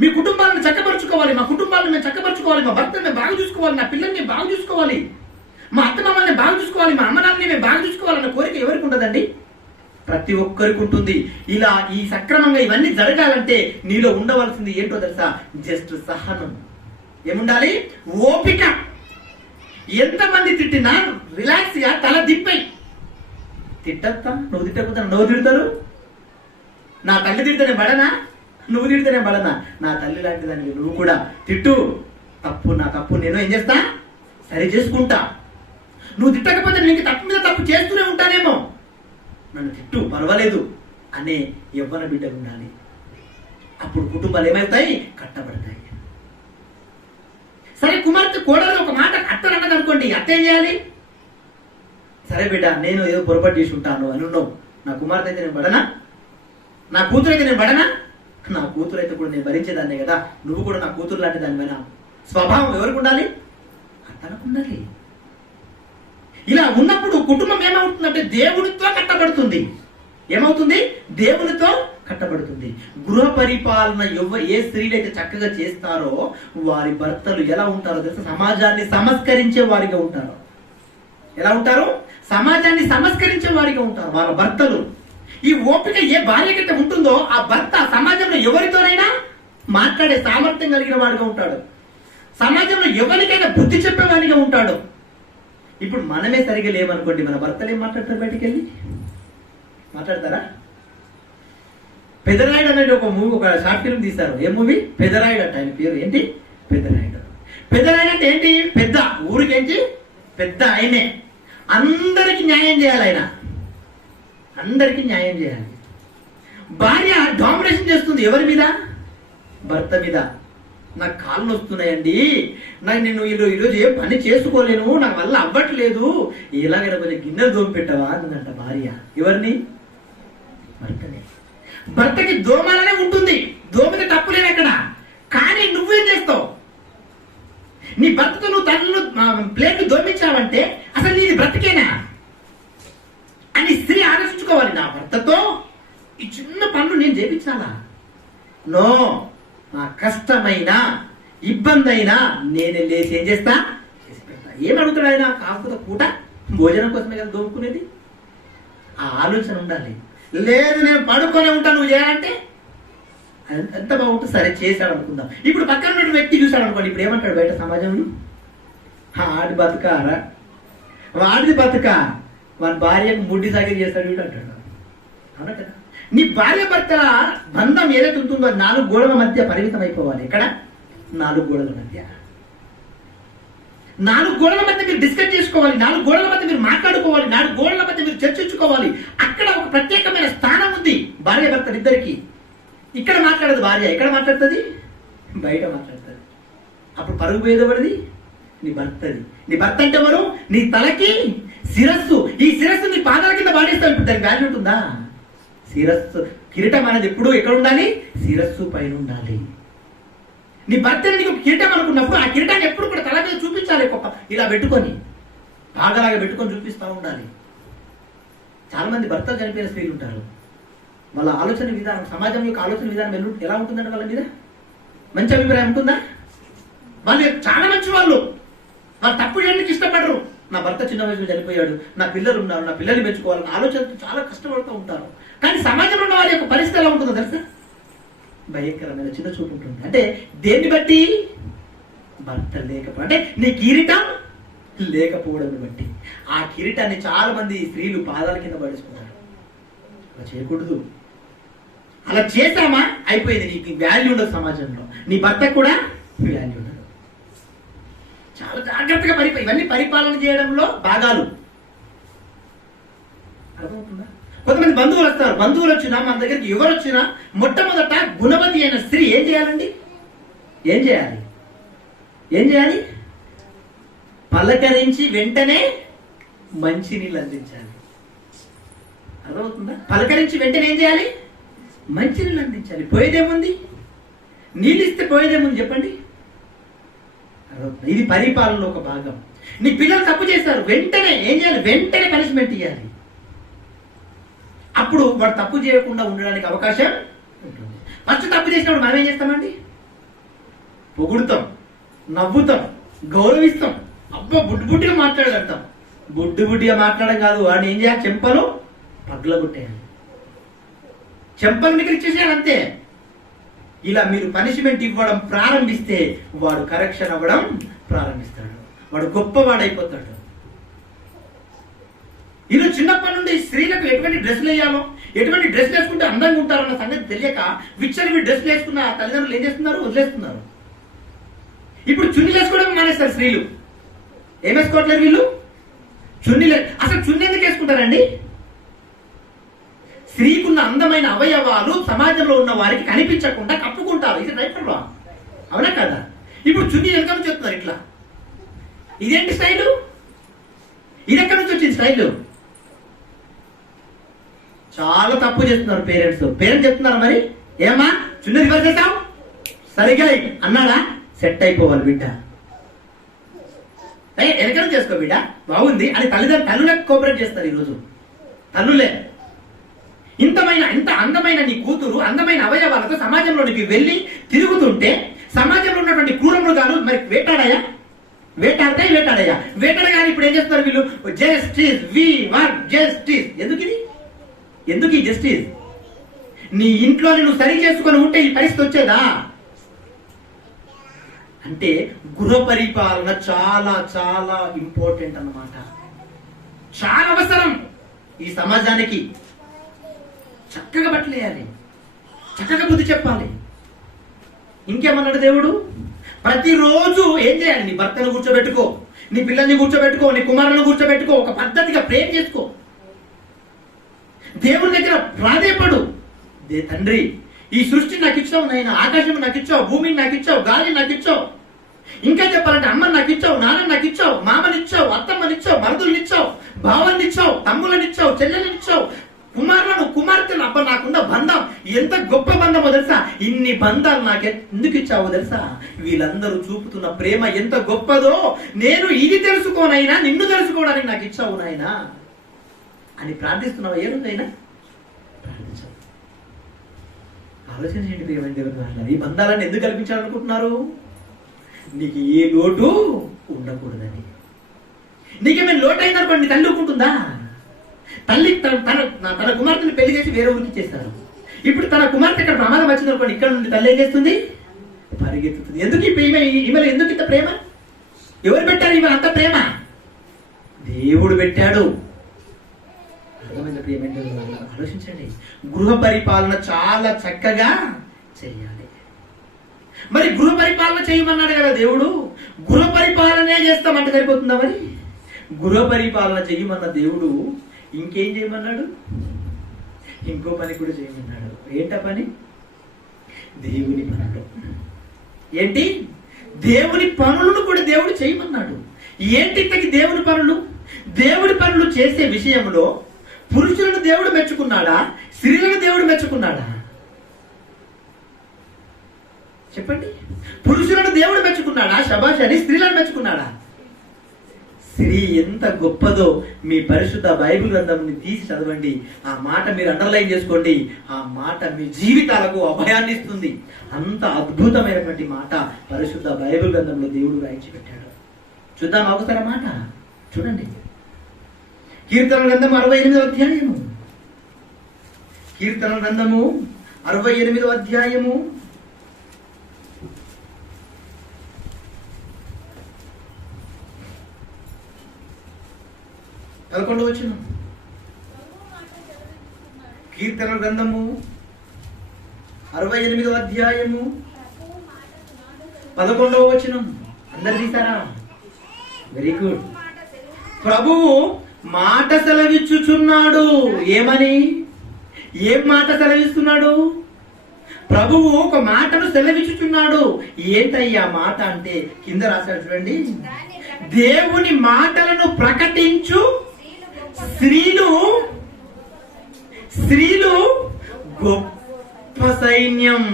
మీ కుటుంబాలను చక్కపరుచుకోవాలి, మా కుటుంబాలను మేము చక్కపరుచుకోవాలి, మా భర్తను మేము బాగా చూసుకోవాలి, నా పిల్లల్ని మేము బాగా చూసుకోవాలి, మా అత్త మామల్ని బాగా చూసుకోవాలి, మా అమ్మనాన్నని మేము బాగా చూసుకోవాలన్న కోరిక ఎవరికి ఉంటుందండి? ప్రతి ఒక్కరికి ఉంటుంది. ఇలా ఈ సక్రమంగా ఇవన్నీ జరగాలంటే నీలో ఉండవలసింది ఏంటో తెలుసా? జస్ట్ సహనం. ఏముండాలి? ఓపిక. ఎంతమంది తిట్టినా రిలాక్స్ గా తల దిప్పై తిట్టత్తా. నువ్వు తిట్టకపోతే నువ్వు తిడతారు. నా తల్లి తిడితేనే బడనా, నువ్వు తిడితేనే బడనా? నా తల్లి లాంటి దాన్ని నువ్వు కూడా తిట్టు. తప్పు నా తప్పు నేను ఏం చేస్తా? సరి చేసుకుంటా. నువ్వు తిట్టకపోతే నీకు తప్పు మీద తప్పు చేస్తూనే ఉంటానేమో, నన్ను తిట్టు పర్వాలేదు అనే యవ్వన బిడ్డ ఉండాలి. అప్పుడు కుటుంబాలు ఏమవుతాయి? కట్టబడతాయి. సరే, కుమార్తె కోడలు ఒక మాట అత్తనన్నది అనుకోండి, అత్త ఏం చేయాలి? సరే బిడ్డ, నేను ఏదో పొరపాటు చేసి ఉంటాను అని ఉన్నావు. నా కుమార్తె అయితే నేను బడనా? నా కూతురు అయితే నేను బడనా? నా కూతురు అయితే కూడా నేను భరించేదాన్నే కదా. నువ్వు కూడా నా కూతురు లాంటి దానివైనా స్వభావం ఎవరికి ఉండాలి? అతనికి ఉండాలి. ఇలా ఉన్నప్పుడు కుటుంబం ఏమవుతుందంటే దేవునితో కట్టబడుతుంది. ఏమవుతుంది? దేవునితో కట్టబడుతుంది. గృహ పరిపాలన ఏ స్త్రీలైతే చక్కగా చేస్తారో వారి భర్తలు ఎలా ఉంటారో తెలుసా? సమాజాన్ని సంస్కరించే వారిగా ఉంటారు. ఎలా ఉంటారు? సమాజాన్ని సంస్కరించే వారిగా ఉంటారు వాళ్ళ భర్తలు. ఈ ఓపిక ఏ భార్యకైతే ఉంటుందో ఆ భర్త సమాజంలో ఎవరితోనైనా మాట్లాడే సామర్థ్యం కలిగిన వాడిగా ఉంటాడు. సమాజంలో ఎవరికైనా బుద్ధి చెప్పేవాడిగా ఉంటాడు. ఇప్పుడు మనమే సరిగా లేవనుకోండి, మన భర్తలు ఏం మాట్లాడతారు? బయటికి వెళ్ళి మాట్లాడతారా? పెదరాయుడు అనేది ఒక మూవీ, ఒక షార్ట్ ఫిల్మ్ తీశారు. ఏ మూవీ? పెదరాయుడు అంట. ఆయన పేరు ఏంటి? పెదరాయుడు. పెదరాయుడు అంటే ఏంటి? పెద్ద ఊరికేంటి పెద్ద ఆయనే. అందరికి న్యాయం చేయాలి ఆయన, అందరికి న్యాయం చేయాలి. భార్య డామినేషన్ చేస్తుంది ఎవరి మీద? భర్త మీద. నాకు కాళ్ళు వస్తున్నాయండి, నేను ఈరోజు ఏ పని చేసుకోలేను, నాకు వల్ల అవ్వట్లేదు, ఎలాగైనా కొంచెం గిన్నెలు దోమి పెట్టవా అందంట భార్య. ఎవరిని? భర్తని. భర్తకి దోమాలనే ఉంటుంది, దోమితే తప్పు లేదు అక్కడ. కానీ నువ్వేం చేస్తావు? నీ భర్తతో నువ్వు తనను ప్లేట్లు దోమించావంటే అసలు నీది బ్రతికేనా అని స్త్రీ ఆలోచించుకోవాలి. నా భర్తతో ఈ చిన్న పనులు నేను చేపించాలా? నో, నా కష్టమైన ఇబ్బంది అయినా నేను లేచి ఏం చేస్తా, చేసి పెడతా. ఏమడుగుతాడు ఆయన? కాకపోతే పూట భోజనం కోసమే కదా దోముకునేది. ఆ ఆలోచన ఉండాలి. లేదు నేను పడుకొని ఉంటాను నువ్వు చేయాలంటే ఎంత బాగుంటుంది. సరే చేశాడు అనుకుందాం. ఇప్పుడు పక్కన ఉన్న వ్యక్తి చూశాడు అనుకోండి, ఇప్పుడు ఏమంటాడు బయట సమాజంలో? ఆడి బతుకారా, వాడిది బతుక, వాడి భార్యకు ముడ్డి సాగి చేస్తాడు వీడు అంటాడు. అవునా కదా? నీ భార్య భర్తల బంధం ఏదైతే ఉంటుందో అది 4 గోడల మధ్య పరిమితం అయిపోవాలి. ఎక్కడ? 4 గోడల మధ్య. 4 గోడల మధ్య మీరు డిస్కస్ చేసుకోవాలి, 4 గోడల మధ్య మీరు మాట్లాడుకోవాలి, 4 గోడల మధ్య మీరు చర్చించుకోవాలి. అక్కడ ఒక ప్రత్యేకమైన స్థానం ఉంది భార్య భర్తలు ఇద్దరికి. ఇక్కడ మాట్లాడదు భార్య, ఎక్కడ మాట్లాడుతుంది? బయట మాట్లాడుతుంది. అప్పుడు పరుగు పోయేదవడిది నీ భర్తది. నీ భర్త అంటే ఎవరు? నీ తలకి శిరస్సు. ఈ శిరస్సు నీ పాదాల కింద పాడేస్తావు. ఇప్పుడు దానికి వాల్యూ ఉంటుందా? శిరస్సు కిరీటం అనేది ఎప్పుడు ఎక్కడ ఉండాలి? శిరస్సు పైన ఉండాలి. నీ భర్తని నీకు కిరీటం అనుకున్నప్పుడు ఆ కిరీటాన్ని ఎప్పుడు కూడా తల మీద చూపించాలి. ఇలా పెట్టుకొని బాగాలాగా పెట్టుకొని చూపిస్తూ ఉండాలి. చాలా మంది భర్తలు చనిపోయిన స్త్రీలు ఉంటారు. వాళ్ళ ఆలోచన విధానం, సమాజం యొక్క ఆలోచన విధానం ఎలా ఉంటుందంటే వాళ్ళ మీద మంచి అభిప్రాయం ఉంటుందా? వాళ్ళు చాలా మంచి వాళ్ళు తప్పు చేయడానికి ఇష్టపడరు. నా భర్త చిన్న వయసులో చనిపోయాడు, నా పిల్లలు ఉన్నారు, నా పిల్లల్ని మెచ్చుకోవాలని ఆలోచనతో చాలా కష్టపడుతూ ఉంటారు. కానీ సమాజంలో ఉన్న వారి యొక్క పరిస్థితి ఎలా ఉంటుందో తెలుసా? భయంకరమైన చిన్న చూపు ఉంటుంది. అంటే దేన్ని బట్టి? భర్త లేకపోవడం, అంటే నీ కిరీటం లేకపోవడం బట్టి. ఆ కిరీటాన్ని చాలా మంది స్త్రీలు పాదాల కింద పడేసుకుంటారు. అలా చేయకూడదు. అలా చేశామా అయిపోయింది, నీకు వాల్యూ ఉండదు సమాజంలో, నీ భర్తకు కూడా వాల్యూ ఉండదు. చాలా జాగ్రత్తగా ఇవన్నీ పరిపాలన చేయడంలో భాగాలు. అర్థమవుతుందా? కొంతమంది బంధువులు వస్తారు. బంధువులు వచ్చినా మన దగ్గరికి ఎవరు వచ్చినా మొట్టమొదట గుణవతి అయిన స్త్రీ ఏం చేయాలండి? ఏం చేయాలి? ఏం చేయాలి? పలకరించి వెంటనే మంచినీళ్ళు అందించాలి. అర్థమవుతుందా? పలకరించి వెంటనే ఏం చేయాలి? మంచినీళ్ళు అందించాలి. పోయేదేముంది? నీళ్ళు ఇస్తే పోయేదేముంది చెప్పండి? ఇది పరిపాలనలో ఒక భాగం. నీ పిల్లలు తప్పు చేస్తారు, వెంటనే ఏం చేయాలి? వెంటనే పనిష్మెంట్ ఇవ్వాలి. అప్పుడు వాడు తప్పు చేయకుండా ఉండడానికి అవకాశం ఉంటుంది. ఫస్ట్ తప్పు చేసినప్పుడు మనం ఏం చేస్తామండి? పొగుడుతాం, నవ్వుతాం, గౌరవిస్తాం. అబ్బా బుడ్డిగా మాట్లాడగలుగుతాం. బుడ్డిగా మాట్లాడడం కాదు, వాడిని ఏం చేయాలి? చెంపలు పగలగొట్టేయాలి, చెంపలు మీకు ఇచ్చేసేయాలి అంతే. ఇలా మీరు పనిష్మెంట్ ఇవ్వడం ప్రారంభిస్తే వాడు కరెక్షన్ అవ్వడం ప్రారంభిస్తాడు, వాడు గొప్పవాడైపోతాడు. ఈరోజు చిన్నప్పటి నుండి స్త్రీలకు ఎటువంటి డ్రెస్సులు వేయాలో, ఎటువంటి డ్రెస్సులు వేసుకుంటే అందంగా ఉంటారన్న సంగతి తెలియక విచ్చని డ్రెస్సులు వేసుకున్న తల్లిదండ్రులు ఏం చేస్తున్నారు? వదిలేస్తున్నారు. ఇప్పుడు చున్నీ వేసుకోవడం మానేస్తారు స్త్రీలు. ఏం వేసుకోవట్లేదు వీళ్ళు? చున్నీలు. అసలు చున్నీ ఎందుకు వేసుకుంటారండి? స్త్రీకున్న అందమైన అవయవాలు సమాజంలో ఉన్న వారికి కనిపించకుండా కప్పుకుంటారు. ఇది రైట్ రా, అవునా కదా? ఇప్పుడు చున్నీ వెనక నుంచి వస్తున్నారు ఇట్లా. ఇదేంటి స్టైలు? ఇది ఎక్కడి నుంచి వచ్చింది స్టైలు? చాలా తప్పు చేస్తున్నారు పేరెంట్స్ చెప్తున్నారు. మరి ఏమా చున్నీ రివర్స్ చేసావు సరిగా అన్నాడా? సెట్ అయిపోవాలి బిడ్డ, వెనక చేసుకో బిడ్డ, బాగుంది అని తల్లులకు కోఆపరేట్ చేస్తారు ఈరోజు. తల్లులే ఇంత అందమైన నీ కూతురు అందమైన అవయవాలతో సమాజంలోనికి వెళ్ళి తిరుగుతుంటే సమాజంలో ఉన్నటువంటి క్రూర మృగాలు మరి వేటాడతాయి. వేటాడగానే ఇప్పుడు ఏం చేస్తారు వీళ్ళు? Justice, we want justice. ఎందుకు ఈ జస్టిస్? నీ ఇంట్లో నువ్వు సరి చేసుకొని ఉంటే ఈ పరిస్థితి వచ్చేదా? అంటే గృహ పరిపాలన చాలా చాలా ఇంపార్టెంట్ అన్నమాట. చాలా అవసరం ఈ సమాజానికి. చక్కగా బట్టలేయాలి, చక్కగా బుద్ధి చెప్పాలి. ఇంకేమన్నాడు దేవుడు? ప్రతిరోజు ఏం చేయాలి? నీ భర్తను కూర్చోబెట్టుకో, నీ పిల్లల్ని కూర్చోబెట్టుకో, నీ కుమారులను కూర్చోబెట్టుకో, ఒక పద్ధతిగా ప్రేమ్ చేసుకో, దేవుని దగ్గర ప్రాధేయపడు. తండ్రి ఈ సృష్టి నాకు ఇచ్చావు నాయన, ఆకాశం నాకు ఇచ్చావు, భూమిని నాకు ఇచ్చావు, గాలిని నాకు ఇచ్చావు, ఇంకా చెప్పాలంటే అమ్మని నాకు ఇచ్చావు, నాన్నని నాకు ఇచ్చావు, మామని ఇచ్చావు, అత్తమ్మని ఇచ్చావు, మరుదుల్ని ఇచ్చావు, బావల్ని ఇచ్చావు, తమ్ముళ్ళని ఇచ్చావు, చెల్లెల్ని ఇచ్చావు, కుమారులను కుమార్తెను. అబ్బా నాకున్న బంధం ఎంత గొప్ప బంధమో తెలుసా? ఇన్ని బంధాలు నాకు ఎందుకు ఇచ్చావో తెలుసా? వీళ్ళందరూ చూపుతున్న ప్రేమ ఎంత గొప్పదో నేను ఇది తెలుసుకోనైనా నిన్ను తెలుసుకోవడానికి నాకు ఇచ్చావు నాయనా అని ప్రార్థిస్తున్నావా? ఏ రోజైనా ప్రార్థించావు? ఆలోచించండి ప్రియమైన దేవుని వాళ్ళ, ఈ బంధాలను ఎందుకు కల్పించాలనుకుంటున్నారు? నీకు ఏ లోటు ఉండకూడదని. నీకేమైనా లోటు అయిందనుకోండి, తల్లి ఒప్పుకుంటుందా? తల్లి తన కుమార్తెను పెళ్లి చేసి వేరే ఊరికి ఇచ్చేస్తారు. ఇప్పుడు తన కుమార్తె ఇక్కడ ప్రమాదం వచ్చిందనుకోండి, ఇక్కడ నుండి తల్లి ఏం చేస్తుంది? పరిగెత్తుతుంది. ఎందుకు ఈమెలో ఎందుకు ఇంత ప్రేమ? ఎవరు పెట్టారు ఈమె అంత ప్రేమ? దేవుడు పెట్టాడు. అర్థమైన ప్రియమైన ఆలోచించండి. గృహ పరిపాలన చాలా చక్కగా చెయ్యాలి. మరి గృహ పరిపాలన చేయమన్నాడు కదా దేవుడు. గృహ పరిపాలనే చేస్తామంటే సరిపోతుందా? మరి గృహ పరిపాలన చేయమన్న దేవుడు ఇంకేం చేయమన్నాడు? ఇంకో పని కూడా చేయమన్నాడు. ఏంటా పని? దేవుని పనులు. ఏంటి? దేవుని పనులను కూడా దేవుడు చేయమన్నాడు. ఏంటి ఇంతకి దేవుని పనులు? దేవుడి పనులు చేసే విషయంలో పురుషులను దేవుడు మెచ్చుకున్నాడా? స్త్రీలను దేవుడు మెచ్చుకున్నాడా? చెప్పండి. పురుషులను దేవుడు మెచ్చుకున్నాడా? శబాష్ అని. స్త్రీలను మెచ్చుకున్నాడా? స్త్రీ ఎంత గొప్పదో మీ పరిశుద్ధ బైబిల్ గ్రంథంని తీసి చదవండి. ఆ మాట మీరు అండర్లైన్ చేసుకోండి. ఆ మాట మీ జీవితాలకు అభయాన్ని ఇస్తుంది. అంత అద్భుతమైనటువంటి మాట పరిశుద్ధ బైబిల్ గ్రంథంలో దేవుడు రాయించి పెట్టాడు. చూద్దాం ఒకసారి మాట చూడండి. కీర్తన గ్రంథం 68వ అధ్యాయము. కీర్తన గ్రంథము 68వ అధ్యాయము 11వ వచనం. కీర్తన గ్రంథము 68వ అధ్యాయము 11వ వచనం. అందరు తీసారా? Very good. ప్రభువు మాట సెలవిచ్చుచున్నాడు. ఏమని? ఏం మాట సెలవిస్తున్నాడు? ప్రభువు ఒక మాటను సెలవిచ్చుచున్నాడు. ఏంటయ్యా మాట అంటే కింద రాశాడు చూడండి. దేవుని మాటలను ప్రకటించు స్త్రీలు గొప్ప సైన్యం.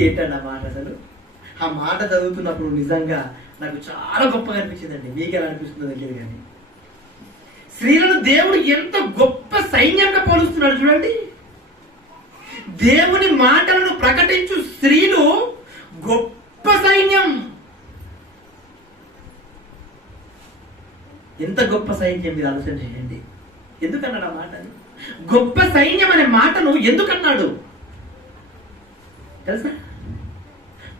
ఏంటన్న మాట అసలు? ఆ మాట చదువుతున్నప్పుడు నిజంగా నాకు చాలా గొప్పగా అనిపించిందండి. మీకెలా అనిపిస్తుందో తెలియదు కానీ స్త్రీలను దేవుడు ఎంత గొప్ప సైన్యంగా పోలుస్తున్నాడు చూడండి. దేవుని మాటలను ప్రకటించు స్త్రీలు గొప్ప సైన్యం. ఎంత గొప్ప సైన్యం మీరు ఆలోచన చేయండి. ఎందుకన్నాడు ఆ మాటను? గొప్ప సైన్యం అనే మాటను ఎందుకన్నాడు తెలుసా?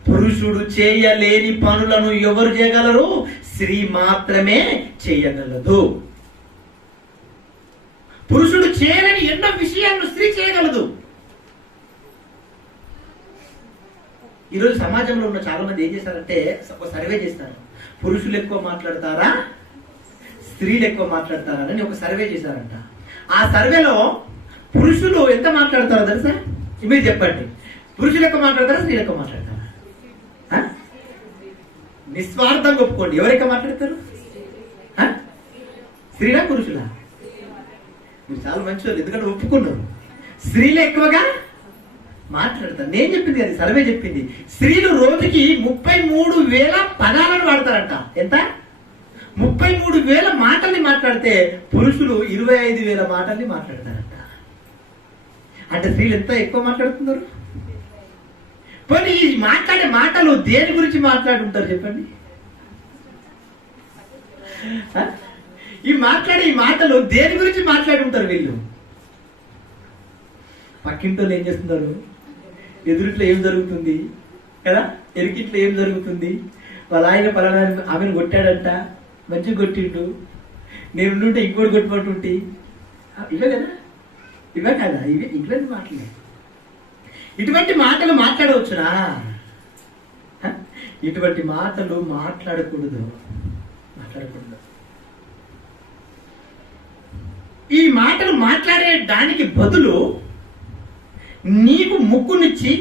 పురుషుడు చేయలేని పనులను ఎవరు చేయగలరు? స్త్రీ మాత్రమే చేయగలదు. పురుషుడు చేయలేని ఎన్నో విషయాలను స్త్రీ చేయగలదు. ఈరోజు సమాజంలో ఉన్న చాలా మంది ఏం చేస్తారంటే ఒక సర్వే చేస్తారు. పురుషులు ఎక్కువ మాట్లాడతారా, స్త్రీలు ఎక్కువ మాట్లాడతారా అని ఒక సర్వే చేశారంట. ఆ సర్వేలో పురుషులు ఎంత మాట్లాడతారో తెలుసా? మీరు చెప్పండి. పురుషులు ఎక్కువ మాట్లాడతారా, స్త్రీలు ఎక్కువ మాట్లాడతారా? నిస్వార్థంగా ఒప్పుకోండి. ఎవరు ఎక్కువ మాట్లాడతారు? స్త్రీలా పురుషులా? మీరు చాలా మంచి వాళ్ళు, ఎందుకంటే ఒప్పుకున్నారు. స్త్రీలు ఎక్కువగా మాట్లాడతారు. నేను చెప్పింది అది సర్వే చెప్పింది. స్త్రీలు రోజుకి 33,000 పదాలను వాడతారంట. ఎంత? 33,000 మాటల్ని మాట్లాడితే పురుషులు 25,000 మాటల్ని మాట్లాడతారంట. అంటే స్త్రీలు ఎంత ఎక్కువ మాట్లాడుతున్నారు? పోనీ ఈ మాట్లాడే మాటలు దేని గురించి మాట్లాడుంటారు చెప్పండి? ఈ మాటలు దేని గురించి మాట్లాడుంటారు వీళ్ళు? పక్కింట్లో ఏం చేస్తున్నారు, ఎదురుట్లో ఏం జరుగుతుంది కదా, ఎరికిట్లో ఏం జరుగుతుంది, వాళ్ళ ఆయన పలానా ఆమెను కొట్టాడంట, మంచిగా కొట్టిండు, నేనుంటే ఇంకోటి కొట్టుకుంటుంటే, ఇవే కదా, ఇవే కదా, ఇవే ఇటువంటి మాటలే. ఇటువంటి మాటలు మాట్లాడవచ్చునా? ఇటువంటి మాటలు మాట్లాడకూడదు. ఈ మాటలు మాట్లాడే దానికి బదులు నీకు ముక్కునిచ్చి,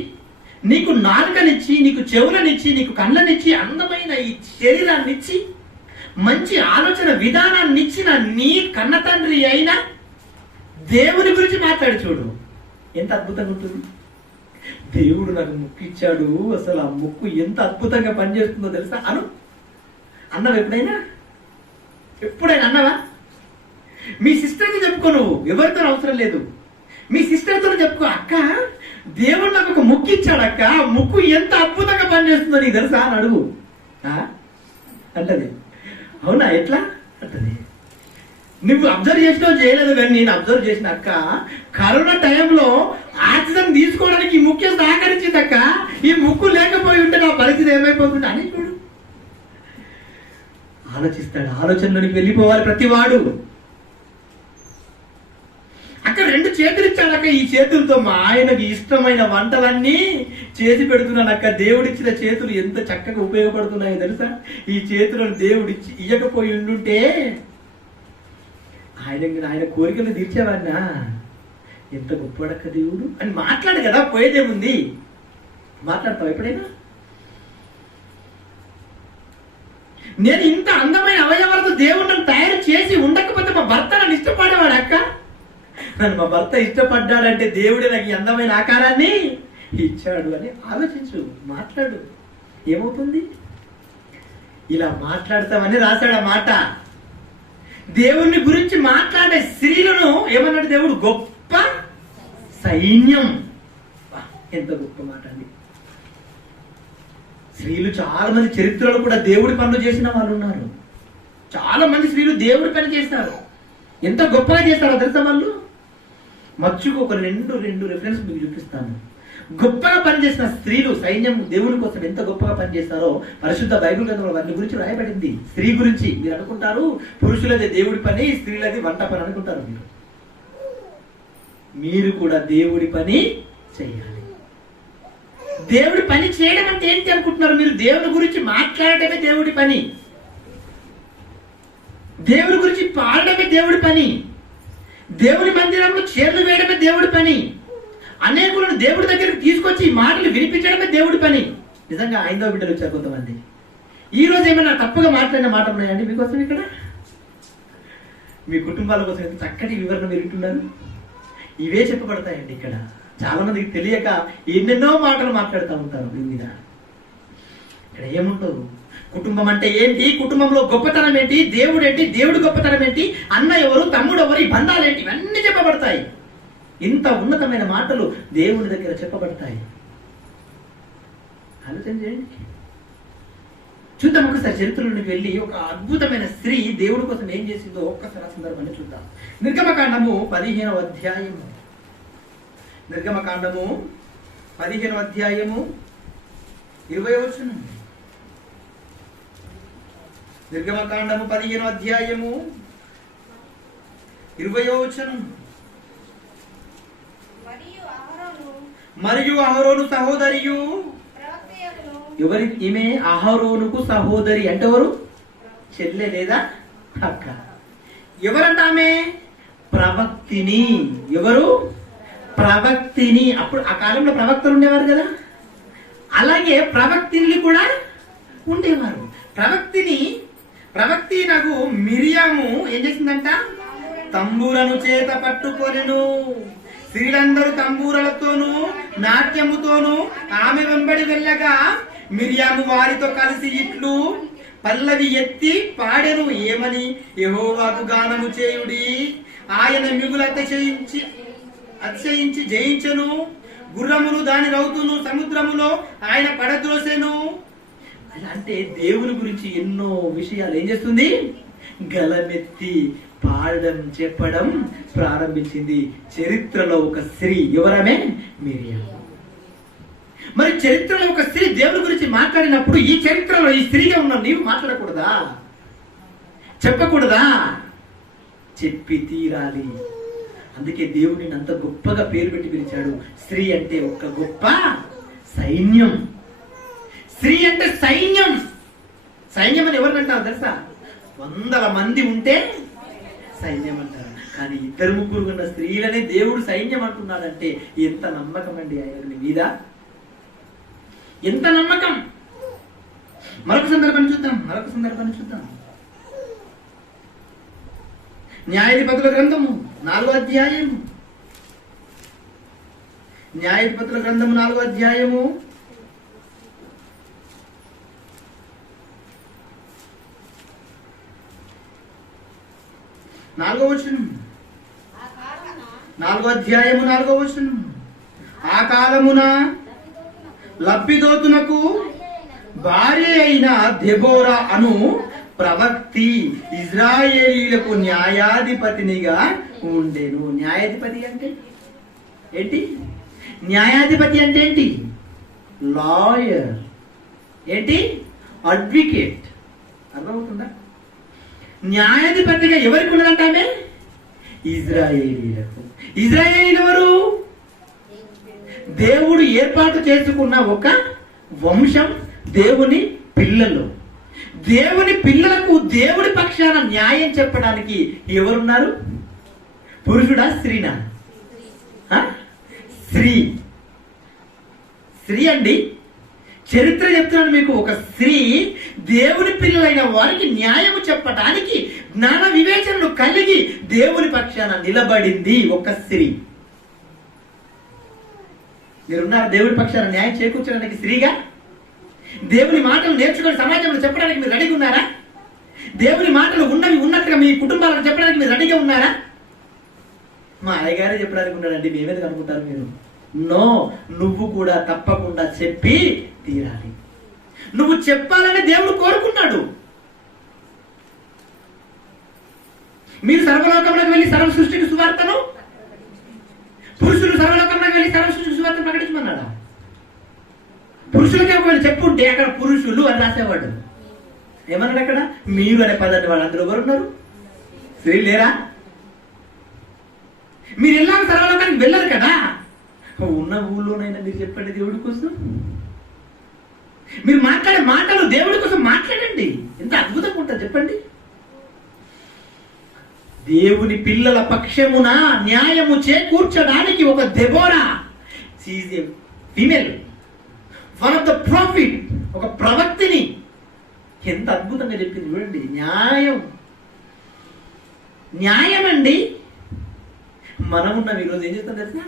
నీకు నాలుకనిచ్చి, నీకు చెవులనిచ్చి, నీకు కళ్ళనిచ్చి, అందమైన ఈ శరీరాన్నిచ్చి, మంచి ఆలోచన విధానాన్ని ఇచ్చిన నీ కన్న తండ్రి అయిన దేవుని గురించి మాట్లాడి చూడు, ఎంత అద్భుతంగా ఉంటుంది. దేవుడు నాకు ముక్కు ఇచ్చాడు, అసలు ఆ ముక్కు ఎంత అద్భుతంగా పనిచేస్తుందో తెలుసా? అన్నవా ఎప్పుడైనా అన్నవా? మీ సిస్టర్కి చెప్పుకో, నువ్వు ఎవరితో అవసరం లేదు. మీ సిస్టర్తో చెప్పుకో, అక్క దేవుడు నాకు ఒక ముక్కు ఇచ్చాడు అక్క, ఆ ముక్కు ఎంత అద్భుతంగా పనిచేస్తుందో నీకు తెలుసా అని అడుగు అంటది. అవునా ఎట్లా అంటది. నువ్వు అబ్జర్వ్ చేసినావు చేయలేదు, కానీ నేను అబ్జర్వ్ చేసిన అక్క, కరోనా టైంలో ఆక్సిజన్ తీసుకోవడానికి ఈ ముఖ్యం సహకరించింది అక్క, ఈ ముక్కు లేకపోయి ఉంటే నా పరిస్థితి ఏమైపోతుంది అని చూడు. ఆలోచిస్తాడు, ఆలోచనలోనికి వెళ్ళిపోవాలి ప్రతివాడు. అక్కడ 2 చేతులు ఇచ్చాడక్క, ఈ చేతులతో మా ఆయనకి ఇష్టమైన వంటలన్నీ చేసి పెడుతున్నాను అక్క. దేవుడిచ్చిన చేతులు ఎంత చక్కగా ఉపయోగపడుతున్నాయో తెలుసా. ఈ చేతులను దేవుడిచ్చి ఇయ్యకపోయి ఉండుంటే ఆయన కోరికలు తీర్చేవాడినా. ఎంత గొప్పడక్క దేవుడు అని మాట్లాడు కదా, పోయేదేముంది. మాట్లాడతావు ఎప్పుడైనా? నేను ఇంత అందమైన అవయవాలతో దేవుడిని తయారు చేసి ఉండకపోతే మా భర్త నన్ను ఇష్టపడేవాడు అక్క. నన్ను మా భర్త ఇష్టపడ్డాడంటే దేవుడే నాకు ఈ అందమైన ఆకారాన్ని ఇచ్చాడు అని ఆలోచించు, మాట్లాడు. ఏమవుతుంది? ఇలా మాట్లాడతామని రాశాడు ఆ మాట. దేవుని గురించి మాట్లాడే స్త్రీలను ఏమన్నాడు దేవుడు? గొప్ప సైన్యం. ఎంత గొప్ప మాట అండి. స్త్రీలు చాలా మంది చరిత్రలో కూడా దేవుడి పనులు చేసిన వాళ్ళు ఉన్నారు. చాలా మంది స్త్రీలు దేవుడి పని చేస్తారు. ఎంత గొప్పగా చేస్తారో తెలుసా వాళ్ళు. మచ్చుకు ఒక రెండు రెఫరెన్స్ మీకు చూపిస్తాను. గొప్పగా పనిచేసిన స్త్రీలు, సైన్యం దేవుని కోసం ఎంత గొప్పగా పనిచేస్తారో పరిశుద్ధ బైబిల్ గ్రంథంలో వారి గురించి రాయబడింది. స్త్రీ గురించి మీరు అనుకుంటారు పురుషులది దేవుడి పని, స్త్రీలది వంట పని అనుకుంటారు. మీరు కూడా దేవుడి పని చేయాలి. దేవుడి పని చేయడం అంటే ఏంటి అనుకుంటున్నారు మీరు? దేవుని గురించి మాట్లాడటమే దేవుడి పని, దేవుడి గురించి పాడడమే దేవుడి పని, దేవుని మందిరంలో చీరలు వేయడమే దేవుడి పని, అనేకులను దేవుడి దగ్గరికి తీసుకొచ్చి మాటలు వినిపించడమే దేవుడి పని. నిజంగా 5వ బిడ్డలు వచ్చారు కొంతమంది. ఈ రోజు ఏమైనా తప్పుగా మాట్లాడిన మాట ఉన్నాయండి మీకోసం? ఇక్కడ మీ కుటుంబాల కోసం ఎంత చక్కటి వివరణ మీరు వింటున్నారు. ఇవే చెప్పబడతాయండి ఇక్కడ. చాలా మందికి తెలియక ఎన్నెన్నో మాటలు మాట్లాడుతూ ఉంటారు దీని మీద. ఇక్కడ ఏముండవు. కుటుంబం అంటే ఏంటి, కుటుంబంలో గొప్పతనం ఏంటి, దేవుడు ఏంటి, దేవుడి గొప్పతనం ఏంటి, అన్న ఎవరు, తమ్ముడు ఎవరు, ఈ బంధాలు ఏంటి, ఇవన్నీ చెప్పబడతాయి. ఇంత ఉన్నతమైన మాటలు దేవుని దగ్గర చెప్పబడతాయి. ఆలోచన చేయండి. చూద్దాం ఒకసారి చరిత్రలోకి వెళ్ళి ఒక అద్భుతమైన స్త్రీ దేవుడి కోసం ఏం చేసిందో ఒక్కసారి సందర్భాన్ని చూద్దాం. నిర్గమకాండము 15వ అధ్యాయము. నిర్గమకాండము 15వ అధ్యాయము 20వ వచనం. నిర్గమకాండము 15వ అధ్యాయము 20వ వచనం. మరియు అహరోను సహోదరియు. ఎవరి ఈమె? అహరోనుకు సహోదరి. అంటే ఎవరు? చెల్లె లేదా అక్క. ఎవరంట ఆమె? ప్రవక్తిని. ఎవరు? ప్రవక్తిని. అప్పుడు ఆ కాలంలో ప్రవక్తలు ఉండేవారు కదా, అలాగే ప్రవక్తిని కూడా ఉండేవారు. ప్రవక్తి నాకు మిరియాము ఏం చేసిందంట? తంబూరను చేత పట్టుకొనెను. స్త్రీలందరూ తంబూరలతోనూ నాట్యముతోనూ ఆమె వెంబడి వెళ్ళగా మిరియాము వారితో కలిసి ఇట్లు పల్లవి ఎత్తి పాడెను. ఏమని? యెహోవాకు గానము చేయుడి, ఆయన మిగులు అతిశయించి జయించెను. గుర్రమును దాని రౌతును సముద్రములో ఆయన పడద్రోసెను. అలా అంటే దేవుని గురించి ఎన్నో విషయాలు ఏం చేస్తుంది? గలమెత్తి పాడడం, చెప్పడం ప్రారంభించింది. చరిత్రలో ఒక స్త్రీ. ఎవరమే? మిరియా. మరి చరిత్రలో ఒక స్త్రీ దేవుని గురించి మాట్లాడినప్పుడు ఈ చరిత్రలో ఈ స్త్రీగా ఉన్న నీవు మాట్లాడకూడదా? చెప్పకూడదా? చెప్పి తీరాలి. అందుకే దేవుడిని అంత గొప్పగా పేరు పెట్టి పిలిచాడు. స్త్రీ అంటే ఒక గొప్ప సైన్యం. స్త్రీ అంటే సైన్యం. సైన్యం అని ఎవరికంటారు తెలుసా? 100 మంది ఉంటే సైన్యం అంటారు. కానీ 2-3 ఉన్న స్త్రీలనే దేవుడు సైన్యం అంటున్నాడంటే ఎంత నమ్మకం అండి ఆయన మీద, ఎంత నమ్మకం. మరొక సందర్భాన్ని చూద్దాం. న్యాయాధిపతుల గ్రంథము 4వ అధ్యాయము. న్యాయాధిపతుల గ్రంథము 4వ అధ్యాయము 4వ వచనం. 4వ అధ్యాయము 4వ వచనం. ఆ కాలమున లబ్బిదోతునకు భార్య అయిన దెబోరా అను ప్రవక్తి ఇజ్రాయేలీలకు న్యాయాధిపతినిగా ఉండెను. న్యాయాధిపతి అంటే ఏంటి? న్యాయాధిపతి అంటే ఏంటి? లాయర్. ఏంటి? అడ్వకేట్. అర్థమవుతుందా? న్యాయాధిపతిగా ఎవరికి ఉన్నదంటే ఇజ్రాయేలీలకు. ఇజ్రాయేలీలు ఎవరు? దేవుడు ఏర్పాటు చేసుకున్న ఒక వంశం, దేవుని పిల్లలు. దేవుని పిల్లలకు దేవుడి పక్షాన న్యాయం చెప్పడానికి ఎవరున్నారు? పురుషుడా స్త్రీనా? స్త్రీ. స్త్రీ అండి. చరిత్ర చెప్తున్నాను మీకు. ఒక స్త్రీ దేవుని పిల్లలైన వారికి న్యాయము చెప్పడానికి జ్ఞాన వివేచనలు కలిగి దేవుని పక్షాన నిలబడింది ఒక స్త్రీ. మీరున్నారు దేవుని పక్షాన న్యాయం చేకూర్చడానికి స్త్రీగా? దేవుని మాటలు నేర్చుకొని సమాజంలో చెప్పడానికి మీరు రెడీగా ఉన్నారా? దేవుని మాటలు ఉన్నవి ఉన్నట్టుగా మీ కుటుంబాలకు చెప్పడానికి మీరు రెడీగా ఉన్నారా? మా అయ్యగారే చెప్పడానికి ఉన్నాడండి, మేమేది అనుకుంటారు మీరు? నో, నువ్వు కూడా తప్పకుండా చెప్పి తీరాలి. నువ్వు చెప్పాలని దేవుడు కోరుకున్నాడు. మీరు సర్వలోకంలోకి వెళ్ళి సర్వ సృష్టికి సువార్తను, పురుషులు సర్వలోకంలోకి వెళ్ళి సర్వ సృష్టికి సువార్తను ప్రకటించమన్నాడా? పురుషులకే ఒకవేళ చెప్పుంటే అక్కడ పురుషులు అని రాసేవాడు. ఏమన్నాడు అక్కడ? మీరు అనే పదాన్ని వాళ్ళు అందరూ ఎవరు ఉన్నారు? స్త్రీ లేరా? మీరు ఎలా సర్వలోకానికి వెళ్ళరు కదా. ఉన్న ఊళ్ళోనైనా మీరు చెప్పండి దేవుడి కోసం. మీరు మాట్లాడే మాటలు దేవుడి కోసం మాట్లాడండి. ఎంత అద్భుతంగా ఉంటుంది చెప్పండి. దేవుని పిల్లల పక్షమున న్యాయము చేకూర్చడానికి ఒక Deborah, female, one of the profit, ఒక ప్రవక్తిని ఎంత అద్భుతంగా చెప్పింది చూడండి. న్యాయం, న్యాయం అండి. మనమున్నాం ఈరోజు ఏం చేస్తాం తెలుసా?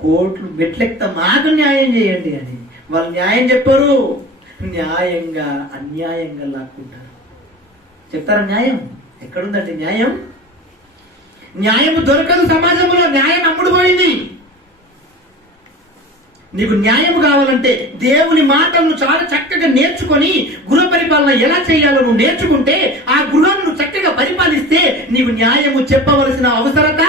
కోర్టులు మెట్లెక్తా మాకు న్యాయం చేయండి అని. వాళ్ళు న్యాయం చెప్పరు, న్యాయంగా అన్యాయంగా లాక్కుంటారు. చెప్తారా న్యాయం? ఎక్కడుందండి న్యాయం? న్యాయం దొరకదు సమాజంలో. న్యాయం అమ్ముడు పోయింది. నీకు న్యాయం కావాలంటే దేవుని మాటలను చాలా చక్కగా నేర్చుకొని గృహ పరిపాలన ఎలా చేయాలో నువ్వు నేర్చుకుంటే, ఆ గృహాన్ని నువ్వు చక్కగా పరిపాలిస్తే నీకు న్యాయము చెప్పవలసిన అవసరత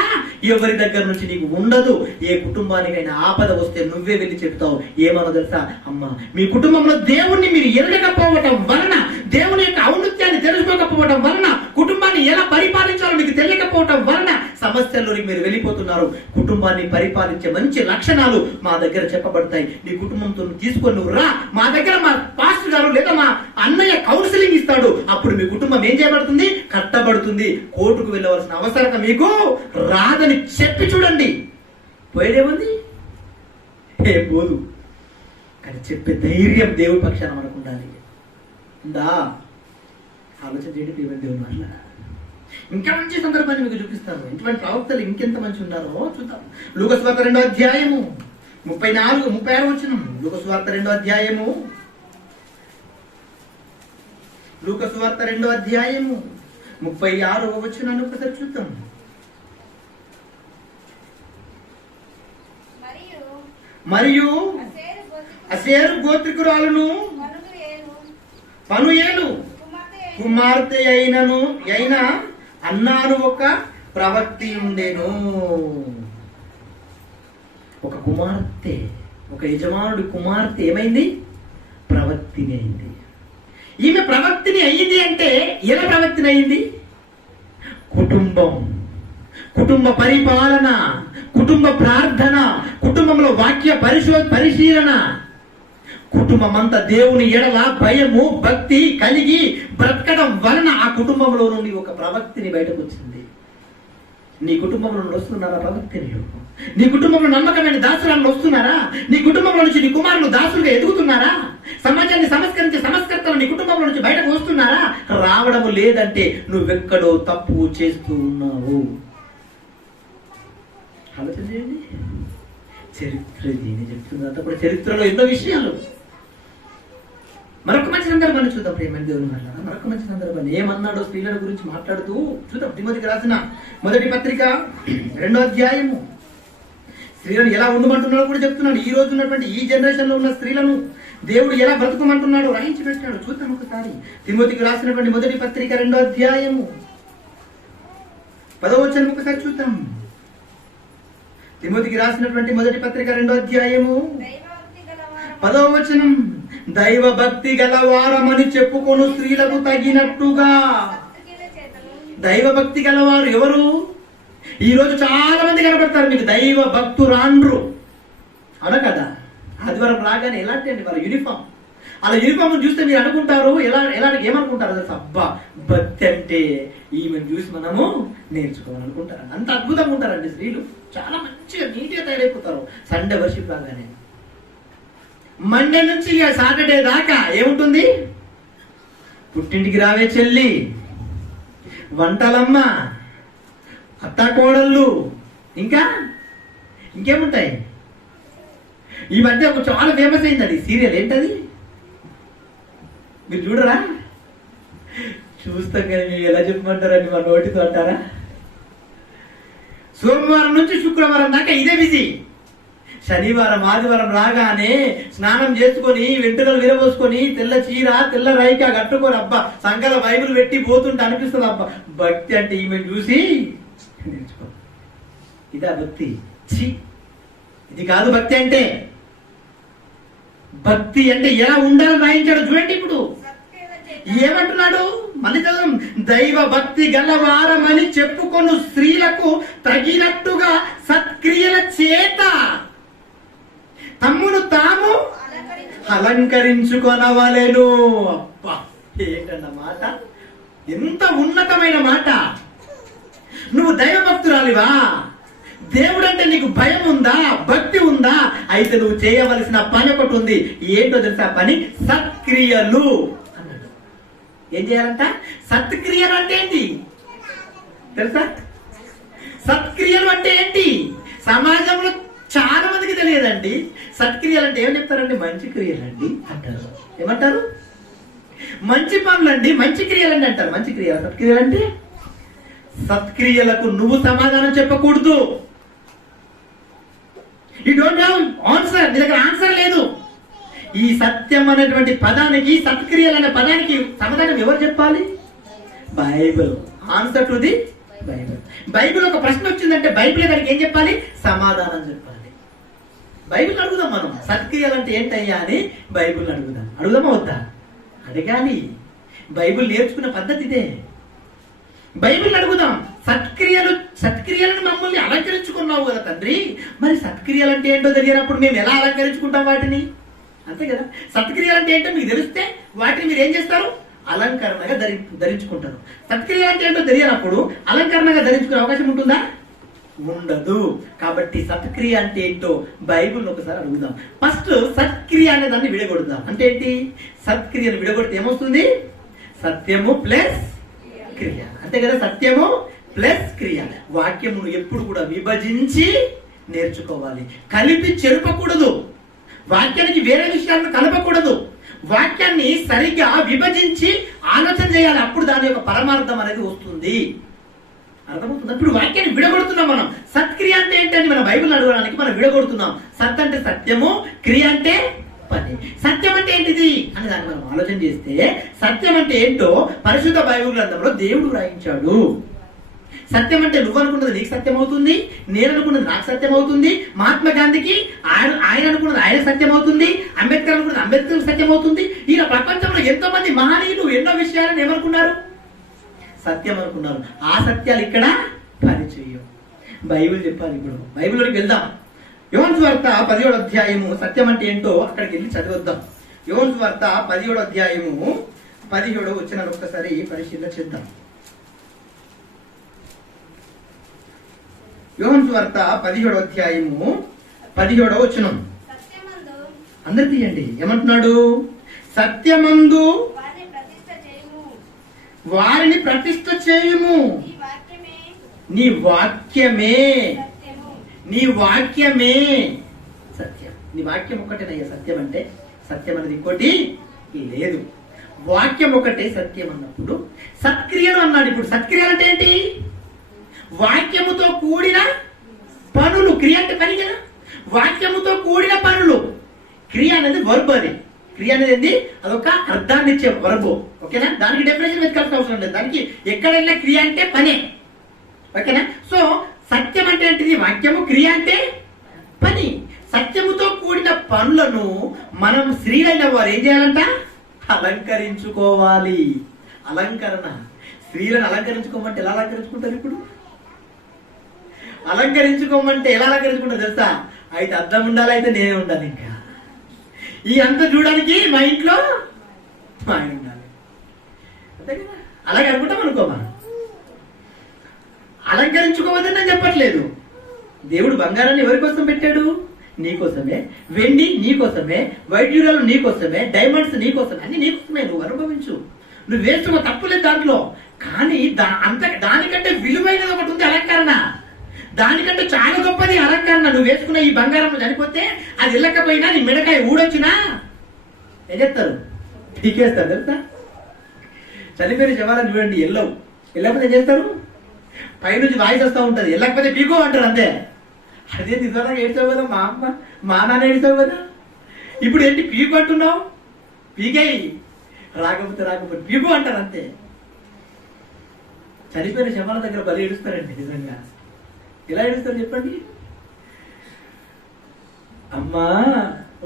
ఎవరి దగ్గర నుంచి నీకు ఉండదు. ఏ కుటుంబానికైనా ఆపద వస్తే నువ్వే వెళ్ళి చెప్తావు. ఏమన్నా తెలుసా? అమ్మా, మీ కుటుంబంలో దేవుణ్ణి మీరు ఎరగకపోవటం వలన, దేవుని యొక్క ఔన్నత్యాన్ని తెలుసుకోకపోవటం వలన, కుటుంబాన్ని ఎలా పరిపాలించాలో మీకు తెలియకపోవటం వలన సమస్యల్లోకి మీరు వెళ్ళిపోతున్నారు. కుటుంబాన్ని పరిపాలించే మంచి లక్షణాలు మా దగ్గర చెప్పబడతాయి. నీ కుటుంబంతో తీసుకొని నువ్వు రా, మా దగ్గర మా పాస్టర్ గారు లేదా మా అన్నయ్య కౌన్సిలింగ్ ఇస్తాడు. అప్పుడు మీ కుటుంబం ఏం చేయబడుతుంది? కట్టబడుతుంది. కోర్టుకు వెళ్ళవలసిన అవసరత మీకు రాదని చెప్పి చూడండి. పోయేదేముంది? ఏం పోదు. కానీ చెప్పే ధైర్యం దేవుడి పక్షాన మనకు ఉండాలి. ఉందా? ఆలోచన చేయండి ప్రియమైన దేవుని వల్ల. ఇంకా మంచి సందర్భాన్ని మీకు చూపిస్తాను. ఇటువంటి ప్రవక్తలు ఇంకెంత మంచి ఉన్నారో చూద్దాం. లూకా సువార్త 2వ అధ్యాయము 34-36 వచనం. లూకా సువార్త 2వ అధ్యాయము, లూకా సువార్త 2వ అధ్యాయము 36వ వచనాన్ని ఒకసారి చూద్దాం. మరియు అసేరు గోత్రికురాలును పనుయేలు కుమార్తె అయిన అన్నాను ఒక ప్రవక్తి ఉండేను. ఒక కుమార్తె, ఒక యజమానుడి కుమార్తె ఏమైంది? ప్రవక్తిని అయింది. ఈమె ప్రవక్తిని అయ్యింది అంటే ఎలా ప్రవక్తిని అయింది? కుటుంబ పరిపాలన, కుటుంబ ప్రార్థన, కుటుంబంలో వాక్య పరిశీలన, కుటుంబం అంతా దేవుని ఎడల భయము భక్తి కలిగి బ్రతకడం వలన ఆ కుటుంబంలో నుండి ఒక ప్రవక్తిని బయటకు వచ్చింది. నీ కుటుంబంలో నుండి వస్తున్నారా ప్రవక్తిని? నీ కుటుంబంలో నమ్మకమైన దాసురాలు వస్తున్నారా? నీ కుటుంబంలో నుంచి నీ కుమారులు దాసులుగా ఎదుగుతున్నారా? సమాజాన్ని సంస్కరించే సంస్కర్తలు నీ కుటుంబంలో నుంచి బయటకు వస్తున్నారా? రావడము లేదంటే నువ్వెక్కడో తప్పు చేస్తూ ఉన్నావు. ఆలోచన చేయండి. చరిత్ర దీని చెప్తుందంతా కూడా చరిత్రలో ఎన్నో విషయాలు. మరొక మంచి సందర్భాన్ని చూద్దాం ప్రియమైన దేవుని వల్ల. మరొక మంచి సందర్భాన్ని ఏమన్నాడో స్త్రీల గురించి మాట్లాడుతూ చూద్దాం. తిమోతికి రాసిన మొదటి పత్రిక 2వ అధ్యాయము స్త్రీలను ఎలా ఉండమంటున్నాడో కూడా చెప్తున్నాడు. ఈ రోజు ఉన్నటువంటి ఈ జనరేషన్ లో ఉన్న స్త్రీలను దేవుడు ఎలా బ్రతుకమంటున్నాడు రాయించి పెట్టాడు. చూద్దాం ఒకసారి. తిమోతికి రాసినటువంటి మొదటి పత్రిక 2వ అధ్యాయము 10వ వచనం ఒకసారి చూద్దాం. తిమోతికి రాసినటువంటి మొదటి పత్రిక 2వ అధ్యాయము 10వ వచనం. దైవ భక్తి గలవారమని చెప్పుకొను స్త్రీలకు తగినట్టుగా. దైవ భక్తి గలవారు ఎవరు? ఈ రోజు చాలా మంది కనబడతారు మీకు దైవ భక్తురాండ్రు, అవునా కదా? ఆదివారం రాగానే ఎలాంటి అండి వాళ్ళ యూనిఫామ్. అలా యూనిఫామ్ చూస్తే మీరు అనుకుంటారు ఏమనుకుంటారు అసలు? అబ్బా, భక్తి అంటే ఈమెను చూసి మనము నేర్చుకోవాలనుకుంటారు. అంత అద్భుతంగా ఉంటారండి స్త్రీలు. చాలా మంచిగా నీట్గా తయారైపోతారు. సండే వర్షిప్ రాగానే మండే నుంచి ఇక సాటర్డే దాకా ఏముంటుంది? పుట్టింటికి రావే చెల్లి, వంటలమ్మ, అత్త కోడళ్ళు, ఇంకా ఇంకేముంటాయి? ఈ మధ్య ఒక చాలా ఫేమస్ అయింది అది సీరియల్. ఏంటది? మీరు చూడరా? చూస్తాం కానీ మీరు ఎలా చెప్పమంటారని మా నోటితో అంటారా? సోమవారం నుంచి శుక్రవారం దాకా ఇదే బిజీ. శనివారం ఆదివారం రాగానే స్నానం చేసుకొని వెంట్రుకలు విరబోసుకొని తెల్ల చీర తెల్ల రైక కట్టుకొని అబ్బా సంకల బైబిల్ పెట్టి పోతుంటే అనిపిస్తుంది అబ్బా భక్తి అంటే ఈమె చూసి నేర్చుకో. ఇదా భక్తి? ఇది కాదు భక్తి అంటే. భక్తి అంటే ఎలా ఉండాలని రాయించాడు చూడండి. ఇప్పుడు ఏమంటున్నాడు? మళ్ళీ చదువు. దైవ భక్తి గలవారమని చెప్పుకొను స్త్రీలకు తగినట్టుగా సత్క్రియల చేత తమ్మును తాము అలంకరించుకొనవలెను. అబ్బా, ఏంటన్న మాట! ఎంత ఉన్నతమైన మాట! నువ్వు దైవ భక్తురాలివా? దేవుడంటే నీకు భయం ఉందా? భక్తి ఉందా? అయితే నువ్వు చేయవలసిన పని ఒకటి ఉంది. ఏంటో తెలుసా పని? సత్క్రియలు అన్నాడు. ఏం చేయాలంట? సత్క్రియలు అంటే ఏంటి తెలుసా? సత్క్రియలు అంటే ఏంటి? సమాజంలో చాలా మందికి తెలియదండి. సత్క్రియలు అంటే ఏమని చెప్తారండి? మంచి క్రియలండి అంటారు. ఏమంటారు? మంచి పనులండి, మంచి క్రియలండి అంటారు. మంచి క్రియలు, సత్క్రియలు అంటే. సత్క్రియలకు నువ్వు సమాధానం చెప్పకూడదు. You don't have answer. నీ దగ్గర ఆన్సర్ లేదు. ఈ సత్యం అనేటువంటి పదానికి, సత్క్రియలు అనే పదానికి సమాధానం ఎవరు చెప్పాలి? Bible. Answer to the Bible. Bible ఒక ప్రశ్న వచ్చిందంటే బైబిల్ దానికి ఏం చెప్పాలి? సమాధానం చెప్పాలి. బైబిల్ అడుగుదాం మనం. సత్క్రియలు అంటే ఏంటయ్యా అని బైబిల్ అడుగుదాం. అడుగుదామా వద్దా? అడగాలి. బైబిల్ నేర్చుకున్న పద్ధతి ఇదే. బైబిల్ అడుగుదాం. సత్క్రియలను మమ్మల్ని అలంకరించుకున్నావు కదా తండ్రి, మరి సత్క్రియలు అంటే ఏంటో తెలియనప్పుడు మేము ఎలా అలంకరించుకుంటాం వాటిని? అంతే కదా. సత్క్రియలు అంటే ఏంటో మీకు తెలిస్తే వాటిని మీరు ఏం చేస్తారు? అలంకరణగా ధరించుకుంటారు. సత్క్రియలు అంటే ఏంటో తెలియనప్పుడు అలంకరణగా ధరించుకునే అవకాశం ఉంటుందా? ఉండదు. కాబట్టి సత్క్రియ అంటే ఏంటో బైబిల్ ఒకసారి అడుగుదాం. ఫస్ట్ సత్క్రియ అనే దాన్ని విడగొడదాం. అంటే ఏంటి? సత్క్రియను విడగొడితే ఏమొస్తుంది? సత్యము ప్లస్ క్రియ. అంతే కదా. సత్యము ప్లస్ క్రియ. వాక్యమును ఎప్పుడు కూడా విభజించి నేర్చుకోవాలి. కలిపి చెరపకూడదు. వాక్యానికి వేరే విషయాలను కలపకూడదు. వాక్యాన్ని సరిగ్గా విభజించి ఆలోచన చేయాలి. అప్పుడు దాని యొక్క పరమార్థం అనేది వస్తుంది. అర్థమవుతుంది? ఇప్పుడు వాక్యాన్ని విడగొడుతున్నాం మనం. సత్క్రియ అంటే ఏంటంటే మన బైబిల్ అడగడానికి మనం విడగొడుతున్నాం. సత్ అంటే సత్యము, క్రియ అంటే పని. సత్యం అంటే ఏంటిది అని దాన్ని మనం ఆలోచన చేస్తే సత్యం అంటే ఏంటో పరిశుద్ధ బైబిల్ గ్రంథంలో దేవుడు రాయించాడు. సత్యం అంటే నువ్వు అనుకున్నది నీకు సత్యం అవుతుంది, నేను అనుకున్నది నాకు సత్యం అవుతుంది, మహాత్మా గాంధీకి ఆయన అనుకున్నది ఆయన సత్యం అవుతుంది, అంబేద్కర్ అనుకున్నది అంబేద్కర్ సత్యం అవుతుంది. ఇలా ప్రపంచంలో ఎంతో మంది మహనీయులు ఎన్నో విషయాలను ఏమనుకున్నారు? సత్యం అనుకున్నారు. ఆ సత్యాలు ఇక్కడ పనిచేయం. బైబిల్ చెప్పాలి. ఇప్పుడు బైబిల్లోకి వెళ్దాం. యోహాను సువార్త 17వ అధ్యాయము. సత్యం అంటే ఏంటో అక్కడికి వెళ్ళి చదివద్దాం. యోహాను సువార్త 17వ అధ్యాయము 17వ వచనాన్ని ఒక్కసారి పరిశీలన చేద్దాం. యోహాను సువార్త 17వ అధ్యాయము 17వ వచనం. అందరు తీయండి. ఏమంటున్నాడు? సత్యమందు వారిని ప్రతిష్ఠ చేయుము. నీ వాక్యమే, నీ వాక్యమే సత్యం. నీ వాక్యం ఒక్కటేనయ్యా సత్యం అంటే. సత్యం అనేది ఇంకోటి లేదు. వాక్యం ఒకటే సత్యం అన్నప్పుడు సత్క్రియలు అన్నాడు. ఇప్పుడు సత్క్రియలు అంటే ఏంటి? వాక్యముతో కూడిన పనులు. క్రియ అంటే పని కదా. వాక్యముతో కూడిన పనులు. క్రియ అనేది వర్బ్, అది క్రియ అనేది అదొక అర్థాన్ని ఇచ్చే వర్బ్. ఓకేనా? దానికి డెఫినేషన్ వెతకాల్సిన అవసరం లేదు. దానికి ఎక్కడైనా క్రియ అంటే పనే. ఓకేనా? సో సత్యం అంటే ఏంటిది? వాక్యము. క్రియ అంటే పని. సత్యముతో కూడిన పనులను మనం స్త్రీలైన వారు ఏం చేయాలంట? అలంకరించుకోవాలి. అలంకరణ. స్త్రీలను అలంకరించుకోమంటే ఎలా అలంకరించుకుంటారు? ఇప్పుడు అలంకరించుకోమంటే ఎలా అలంకరించుకుంటారు తెలుసా? అయితే అద్దం ఉండాలి, అయితే నేనే ఉండాలి. ఇంకా ఈ అంత చూడడానికి మా ఇంట్లో మా ఆయన ఉండాలి. అంతే కదా? అలాగే అనుకుంటాం అనుకో. మనం అలంకరించుకోవద్దని నేను చెప్పట్లేదు. దేవుడు బంగారాన్ని ఎవరి కోసం పెట్టాడు? నీకోసమే. వెండి నీకోసమే, వైడ్యూరాలు నీకోసమే, డైమండ్స్ నీకోసమే, అన్ని నీకోసమే. నువ్వు అనుభవించు, నువ్వు వేసుకో, తప్పులేదు దాంట్లో. కానీ దానికంటే విలువైనది ఒకటి ఉంది, అలంకరణ. దానికంటే చాలా గొప్పది అలంకరణ. నువ్వు వేసుకున్న ఈ బంగారం చనిపోతే అది ఇల్లకపోయినా, నీ మిడకాయ ఊడొచ్చినా ఏం చేస్తారు? పీకేస్తారు. తెలుసా? చనిపోయిన శవాలను చూడండి, వెళ్ళకపోతే ఏం చేస్తారు? పైనుంచి వాయిస్ వస్తూ ఉంటుంది, వెళ్ళకపోతే పీకో అంటారు. అంతే. అదే నిజంగా ఏడ్చావు కదా, మా నాన్న ఏడ్చావు కదా. ఇప్పుడు ఏంటి పీకు అంటున్నావు? పీకేయి, రాకపోతే పీకు అంటారు. అంతే. చనిపోయిన శవాల దగ్గర బలి ఏడుస్తారండి. నిజంగా ఎలా ఏడుస్తారు చెప్పండి? అమ్మా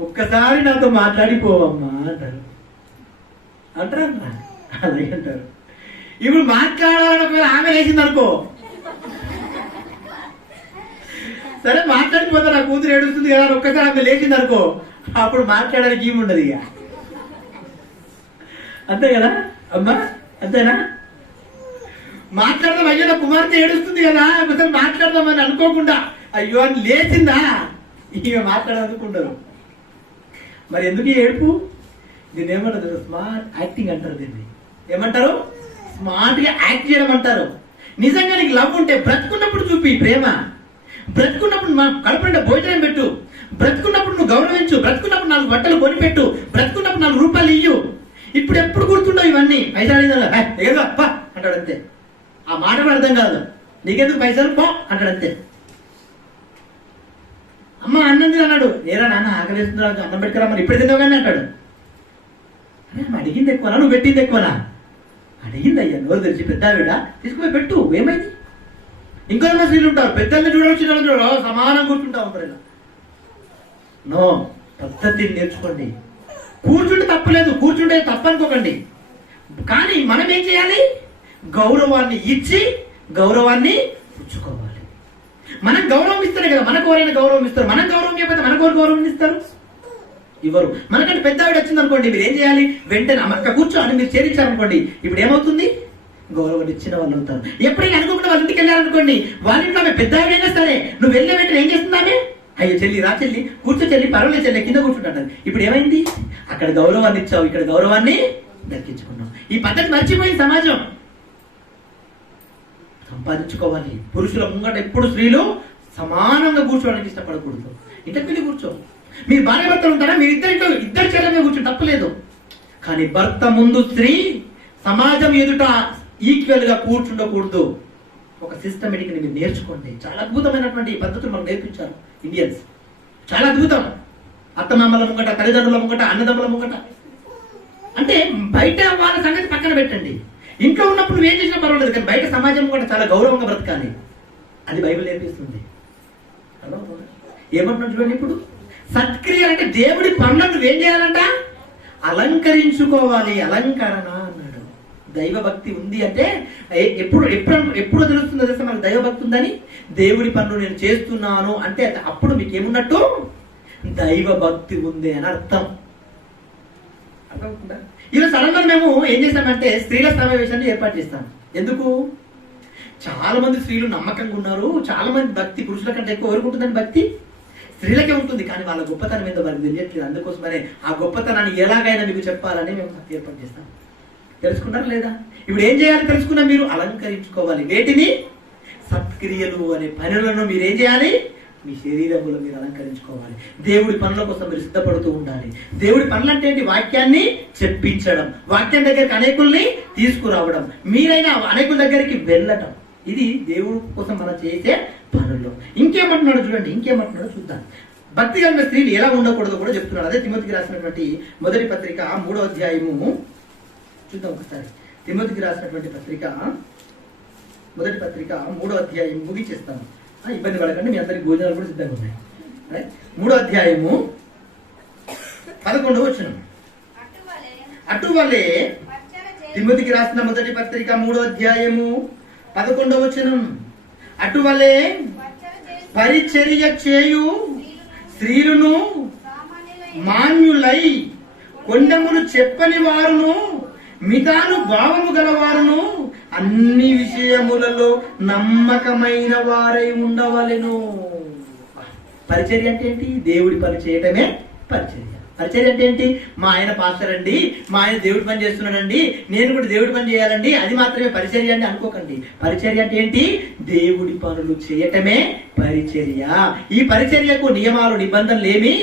ఒక్కసారి నాతో మాట్లాడిపోవమ్మా అంటారు. అంటారా? అలాగే అంటారు. ఇప్పుడు మాట్లాడాలని ఒకవేళ ఆమె వేసింది అనుకో, సరే మాట్లాడిపోతే నా కూతురు ఏడుస్తుంది కదా, ఒక్కసారి ఆమె లేచింది అనుకో, అప్పుడు మాట్లాడడానికి ఏముండదు ఇక. అంతే కదా అమ్మా? అంతేనా? మాట్లాడదాం, అయ్యో నా కుమార్తె ఏడుస్తుంది కదా, ఒకసారి మాట్లాడదామని అనుకోకుండా అయ్యో అని లేచిందా, ఇక మాట్లాడనుకుంటారు. మరి ఎందుకు ఈ ఏడుపు? దీన్ని ఏమంటారు? స్మార్ట్ యాక్టింగ్ అంటారు. దీన్ని ఏమంటారు? స్మార్ట్ గా యాక్ట్ చేయడం అంటారు. నిజంగా నీకు లవ్ ఉంటే బ్రతుకున్నప్పుడు చూపి ప్రేమ, బ్రతుకున్నప్పుడు మా కడుపుంటే భోజనం పెట్టు, బ్రతుకున్నప్పుడు నువ్వు గౌరవించు, బ్రతుకున్నప్పుడు 4 బట్టలు కొనిపెట్టు, బ్రతుకున్నప్పుడు 4 రూపాయలు ఇయ్యు. ఇప్పుడు ఎప్పుడు గుర్తుండవు ఇవన్నీ? పైసలు ఏదో అప్ప అంటాడు. అంతే. ఆ మాట కూడా అర్థం కాదు. నీకెందుకు పైసలు పో అంటాడు. అంతే. అమ్మ అన్నం అన్నాడు, ఏరా నాన్న ఆకలిస్తున్నాడు, అన్నం పెట్టుకురా, మరి ఇప్పుడు తిన్నావు కానీ అంటాడు. అరే అడిగింది ఎక్కువనా, నువ్వు పెట్టింది ఎక్కువనా? అడిగింది అయ్యా, నోరు తెరిచి పెద్ద ఆవిడ తీసుకుపోయి పెట్టు, ఏమైంది? ఇంకో స్త్రీలు ఉంటారు, పెద్దల్ని చూడవచ్చు, చూడ సమానం కూర్చుంటా ఉంటారు. ఇలా నో, పద్ధతిని నేర్చుకోండి. కూర్చుంటే తప్పలేదు, కూర్చుంటే తప్పు అనుకోకండి. కానీ మనం ఏం చేయాలి? గౌరవాన్ని ఇచ్చి గౌరవాన్ని పుచ్చుకోవాలి. మనం గౌరవం ఇస్తేనే కదా మనకు ఎవరైనా గౌరవం ఇస్తారు. మనం గౌరవం ఇవ్వకపోతే మనకు ఎవరు గౌరవం ఇస్తారు? ఇవ్వరు. మనకంటే పెద్ద ఆవిడ వచ్చింది అనుకోండి, మీరు ఏం చేయాలి? వెంటనే అక్కడ కూర్చోని మీరు చేరించారనుకోండి, ఇప్పుడు ఏమవుతుంది? గౌరవం ఇచ్చిన వాళ్ళు అవుతారు. ఎప్పుడైనా అనుకోకుండా వాళ్ళ ఇంటికి వెళ్ళారనుకోండి, వాళ్ళ ఇంట్లో ఆమె పెద్ద ఆవిడైనా సరే, నువ్వు వెళ్ళే వెంటనే ఏం చేస్తుందామే? అయ్యో చెల్లి, రా చెల్లి, కూర్చో చెల్లి, పర్వాలేదు చెల్లి, కింద కూర్చుంటాడు. ఇప్పుడు ఏమైంది? అక్కడ గౌరవాన్ని ఇచ్చావు, ఇక్కడ గౌరవాన్ని దక్కించుకున్నావు. ఈ పద్ధతి మర్చిపోయింది సమాజం. సంపాదించుకోవాలి. పురుషుల ముంగట ఎప్పుడు స్త్రీలు సమానంగా కూర్చోవడానికి ఇష్టపడకూడదు. ఇంటికి వెళ్ళి కూర్చో. మీరు భార్య భర్తలు ఉంటారా? మీరు ఇద్దరు చేరమే కూర్చో, తప్పలేదు. కానీ భర్త ముందు స్త్రీ సమాజం ఎదుట ఈక్వల్ గా కూర్చుండకూడదు. ఒక సిస్టమేటిక్ మీరు నేర్చుకోండి. చాలా అద్భుతమైనటువంటి పద్ధతులు మనకు నేర్పించారు ఇండియన్స్. చాలా అద్భుతం. అత్తమామల ముంగట, తల్లిదండ్రుల ముంగట, అన్నదమ్ముల ముంగట. అంటే బయట వాళ్ళ సంగతి పక్కన పెట్టండి. ఇంట్లో ఉన్నప్పుడు నువ్వేం చేసినా పర్వాలేదు, కానీ బయట సమాజం కూడా చాలా గౌరవంగా బ్రతకాలి. అది బైబిల్ నేర్పిస్తుంది. ఏమంటున్నాడు చూడండి. ఇప్పుడు సత్క్రియ అంటే దేవుడి పనులను నువ్వేం చేయాలంట? అలంకరించుకోవాలి. అలంకరణ అన్నాడు. దైవభక్తి ఉంది అంటే ఎప్పుడు తెలుస్తుందో తెలుసా మనకు దైవభక్తి ఉందని? దేవుడి పనులు నేను చేస్తున్నాను అంటే అప్పుడు మీకు ఏమున్నట్టు? దైవభక్తి ఉంది అని అర్థం. అర్థమవుతుందా? ఇలా సడన్ గా మేము ఏం చేస్తామంటే స్త్రీల సమావేశాన్ని ఏర్పాటు చేస్తాం. ఎందుకు? చాలా మంది స్త్రీలు నమ్మకంగా ఉన్నారు. చాలా మంది భక్తి పురుషుల కంటే ఎక్కువ ఎవరుకుంటుందని భక్తి స్త్రీలకే ఉంటుంది. కానీ వాళ్ళ గొప్పతనం ఏందో వాళ్ళకి తెలియట్లేదు. అందుకోసమనే ఆ గొప్పతనాన్ని ఎలాగైనా మీకు చెప్పాలని మేము ఏర్పాటు చేస్తాం. తెలుసుకున్నారా లేదా? ఇప్పుడు ఏం చేయాలి తెలుసుకున్నా? మీరు అలంకరించుకోవాలి. వేటిని? సత్క్రియలు అనే పనులను మీరు ఏం చేయాలి? మీ శరీరములో మీరు అలంకరించుకోవాలి. దేవుడి పనుల కోసం మీరు సిద్ధపడుతూ ఉండాలి. దేవుడి పనులు అంటే ఏంటి? వాక్యాన్ని చెప్పించడం, వాక్యం దగ్గరికి అనేకుల్ని తీసుకురావడం, మీరైనా అనేకుల దగ్గరికి వెళ్ళటం. ఇది దేవుడి కోసం మనం చేసే పనుల్లో. ఇంకేమంటున్నాడు చూడండి, ఇంకేమంటున్నాడో చూద్దాం. భక్తి కలిగిన స్త్రీలు ఎలా ఉండకూడదో కూడా చెప్తున్నాడు. అదే తిమోతికి రాసినటువంటి మొదటి పత్రిక 3వ అధ్యాయము చూద్దాం ఒకసారి. తిమోతికి రాసినటువంటి పత్రిక మొదటి పత్రిక 3వ అధ్యాయం ముగించేస్తాను. ఇబ్బంది పడకండి, మీ అందరికి భోజనాలు కూడా సిద్ధంగా ఉన్నాయి. 3వ అధ్యాయము 11వ వచనం. అటువలే తిమోతికి రాసిన మొదటి పత్రిక 3వ అధ్యాయము 11వ వచనం. అటువలే పరిచర్య చేయు స్త్రీలను మాన్యులై కొండములు చెప్పని వారును మితాను భావము గలవారును అన్ని విషయములలో నమ్మకమైన వారై ఉండవలెను. పరిచర్య అంటే ఏంటి? దేవుడి పని చేయటమే పరిచర్య. పరిచర్య అంటే ఏంటి? మా ఆయన పాస్టర్ అండి, మా ఆయన దేవుడి పని చేస్తున్నాడండి, నేను కూడా దేవుడి పని చేయాలండి, అది మాత్రమే పరిచర్య అంటే అనుకోకండి. పరిచర్య అంటే ఏంటి? దేవుడి పనులు చేయటమే పరిచర్య. ఈ పరిచర్యకు నియమాలు నిబంధనలు ఏమీ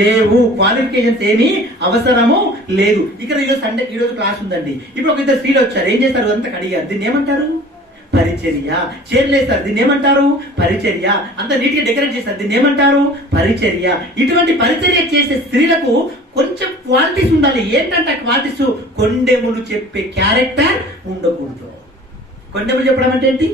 లేవు, క్వాలిఫికేషన్స్ ఏమీ అవసరము లేదు. ఇక్కడ ఈరోజు క్లాస్ ఉందండి. ఇప్పుడు ఒక ఇద్దరు స్త్రీలు వచ్చారు, ఏం చేస్తారు? అంతా కడిగారు, దీన్ని ఏమంటారు? పరిచర్య. చీరలేస్తారు, దీన్ని ఏమంటారు? పరిచర్య. అంత నీట్ గా డెకరేట్ చేస్తారు, దీన్ని ఏమంటారు? పరిచర్య. ఇటువంటి పరిచర్య చేసే స్త్రీలకు కొంచెం క్వాలిటీస్ ఉండాలి. ఏంటంటే క్వాలిటీస్, కొండెములు చెప్పే క్యారెక్టర్ ఉండకూడదు. కొండెములు చెప్పడం అంటే ఏంటి?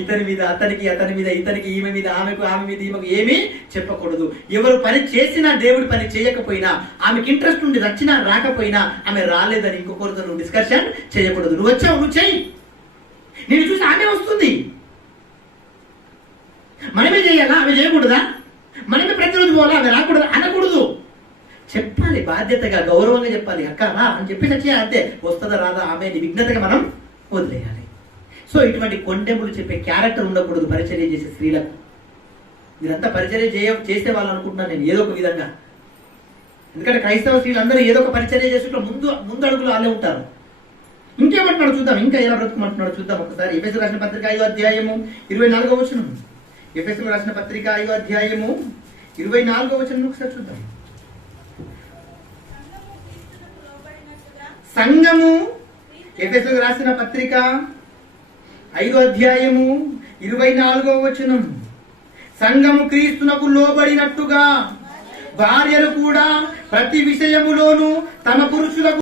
ఇతని మీద అతనికి, అతని మీద ఇతనికి, ఈమె మీద ఆమెకు, ఆమె మీద ఈమెకు ఏమీ చెప్పకూడదు. ఎవరు పని చేసినా, దేవుడి పని చేయకపోయినా, ఆమెకి ఇంట్రెస్ట్ ఉండి వచ్చినా రాకపోయినా, ఆమె రాలేదని ఇంకొకరితో నువ్వు డిస్కషన్ చేయకూడదు. నువ్వు వచ్చావు, నువ్వు చెయ్యి, నేను చూసి ఆమె వస్తుంది, మనమే చేయాలా, ఆమె చేయకూడదా? మనమే ప్రతిరోజు పోవాలా, ఆమె రాకూడదా అనకూడదు. చెప్పాలి, బాధ్యతగా గౌరవంగా చెప్పాలి. అక్క రా అని చెప్పేసి వచ్చే, అంతే. వస్తుందా రాదా ఆమె విఘ్నతగా మనం వదిలేయాలి. సో ఇటువంటి కొండెములు చెప్పే క్యారెక్టర్ ఉండకూడదు పరిచర్య చేసే స్త్రీలకు. మీరంతా పరిచర్య చేసే వాళ్ళు అనుకుంటున్నాను నేను, ఏదో ఒక విధంగా. ఎందుకంటే క్రైస్తవ స్త్రీలు అందరూ ఏదో ఒక పరిచర్య చేస్తుంటే ముందు అడుగులు వాళ్ళే ఉంటారు. ఇంకేమంటున్నాడు చూద్దాం, ఇంకా ఎలా బ్రతుకుమంటున్నాడు చూద్దాం ఒకసారి. ఎఫెసీయులకు రాసిన పత్రిక 5వ అధ్యాయము 24వ వచనం. ఎఫెసీయులకు రాసిన పత్రిక 5వ అధ్యాయము 24వ వచనం ఒకసారి చూద్దాం. సంఘము, ఎఫెసీయులకు రాసిన పత్రిక 5వ అధ్యాయము 24వ వచనం. సంఘము క్రీస్తునకు లోబడినట్టుగా భార్యలు కూడా ప్రతి విషయములోనూ తమ పురుషులకు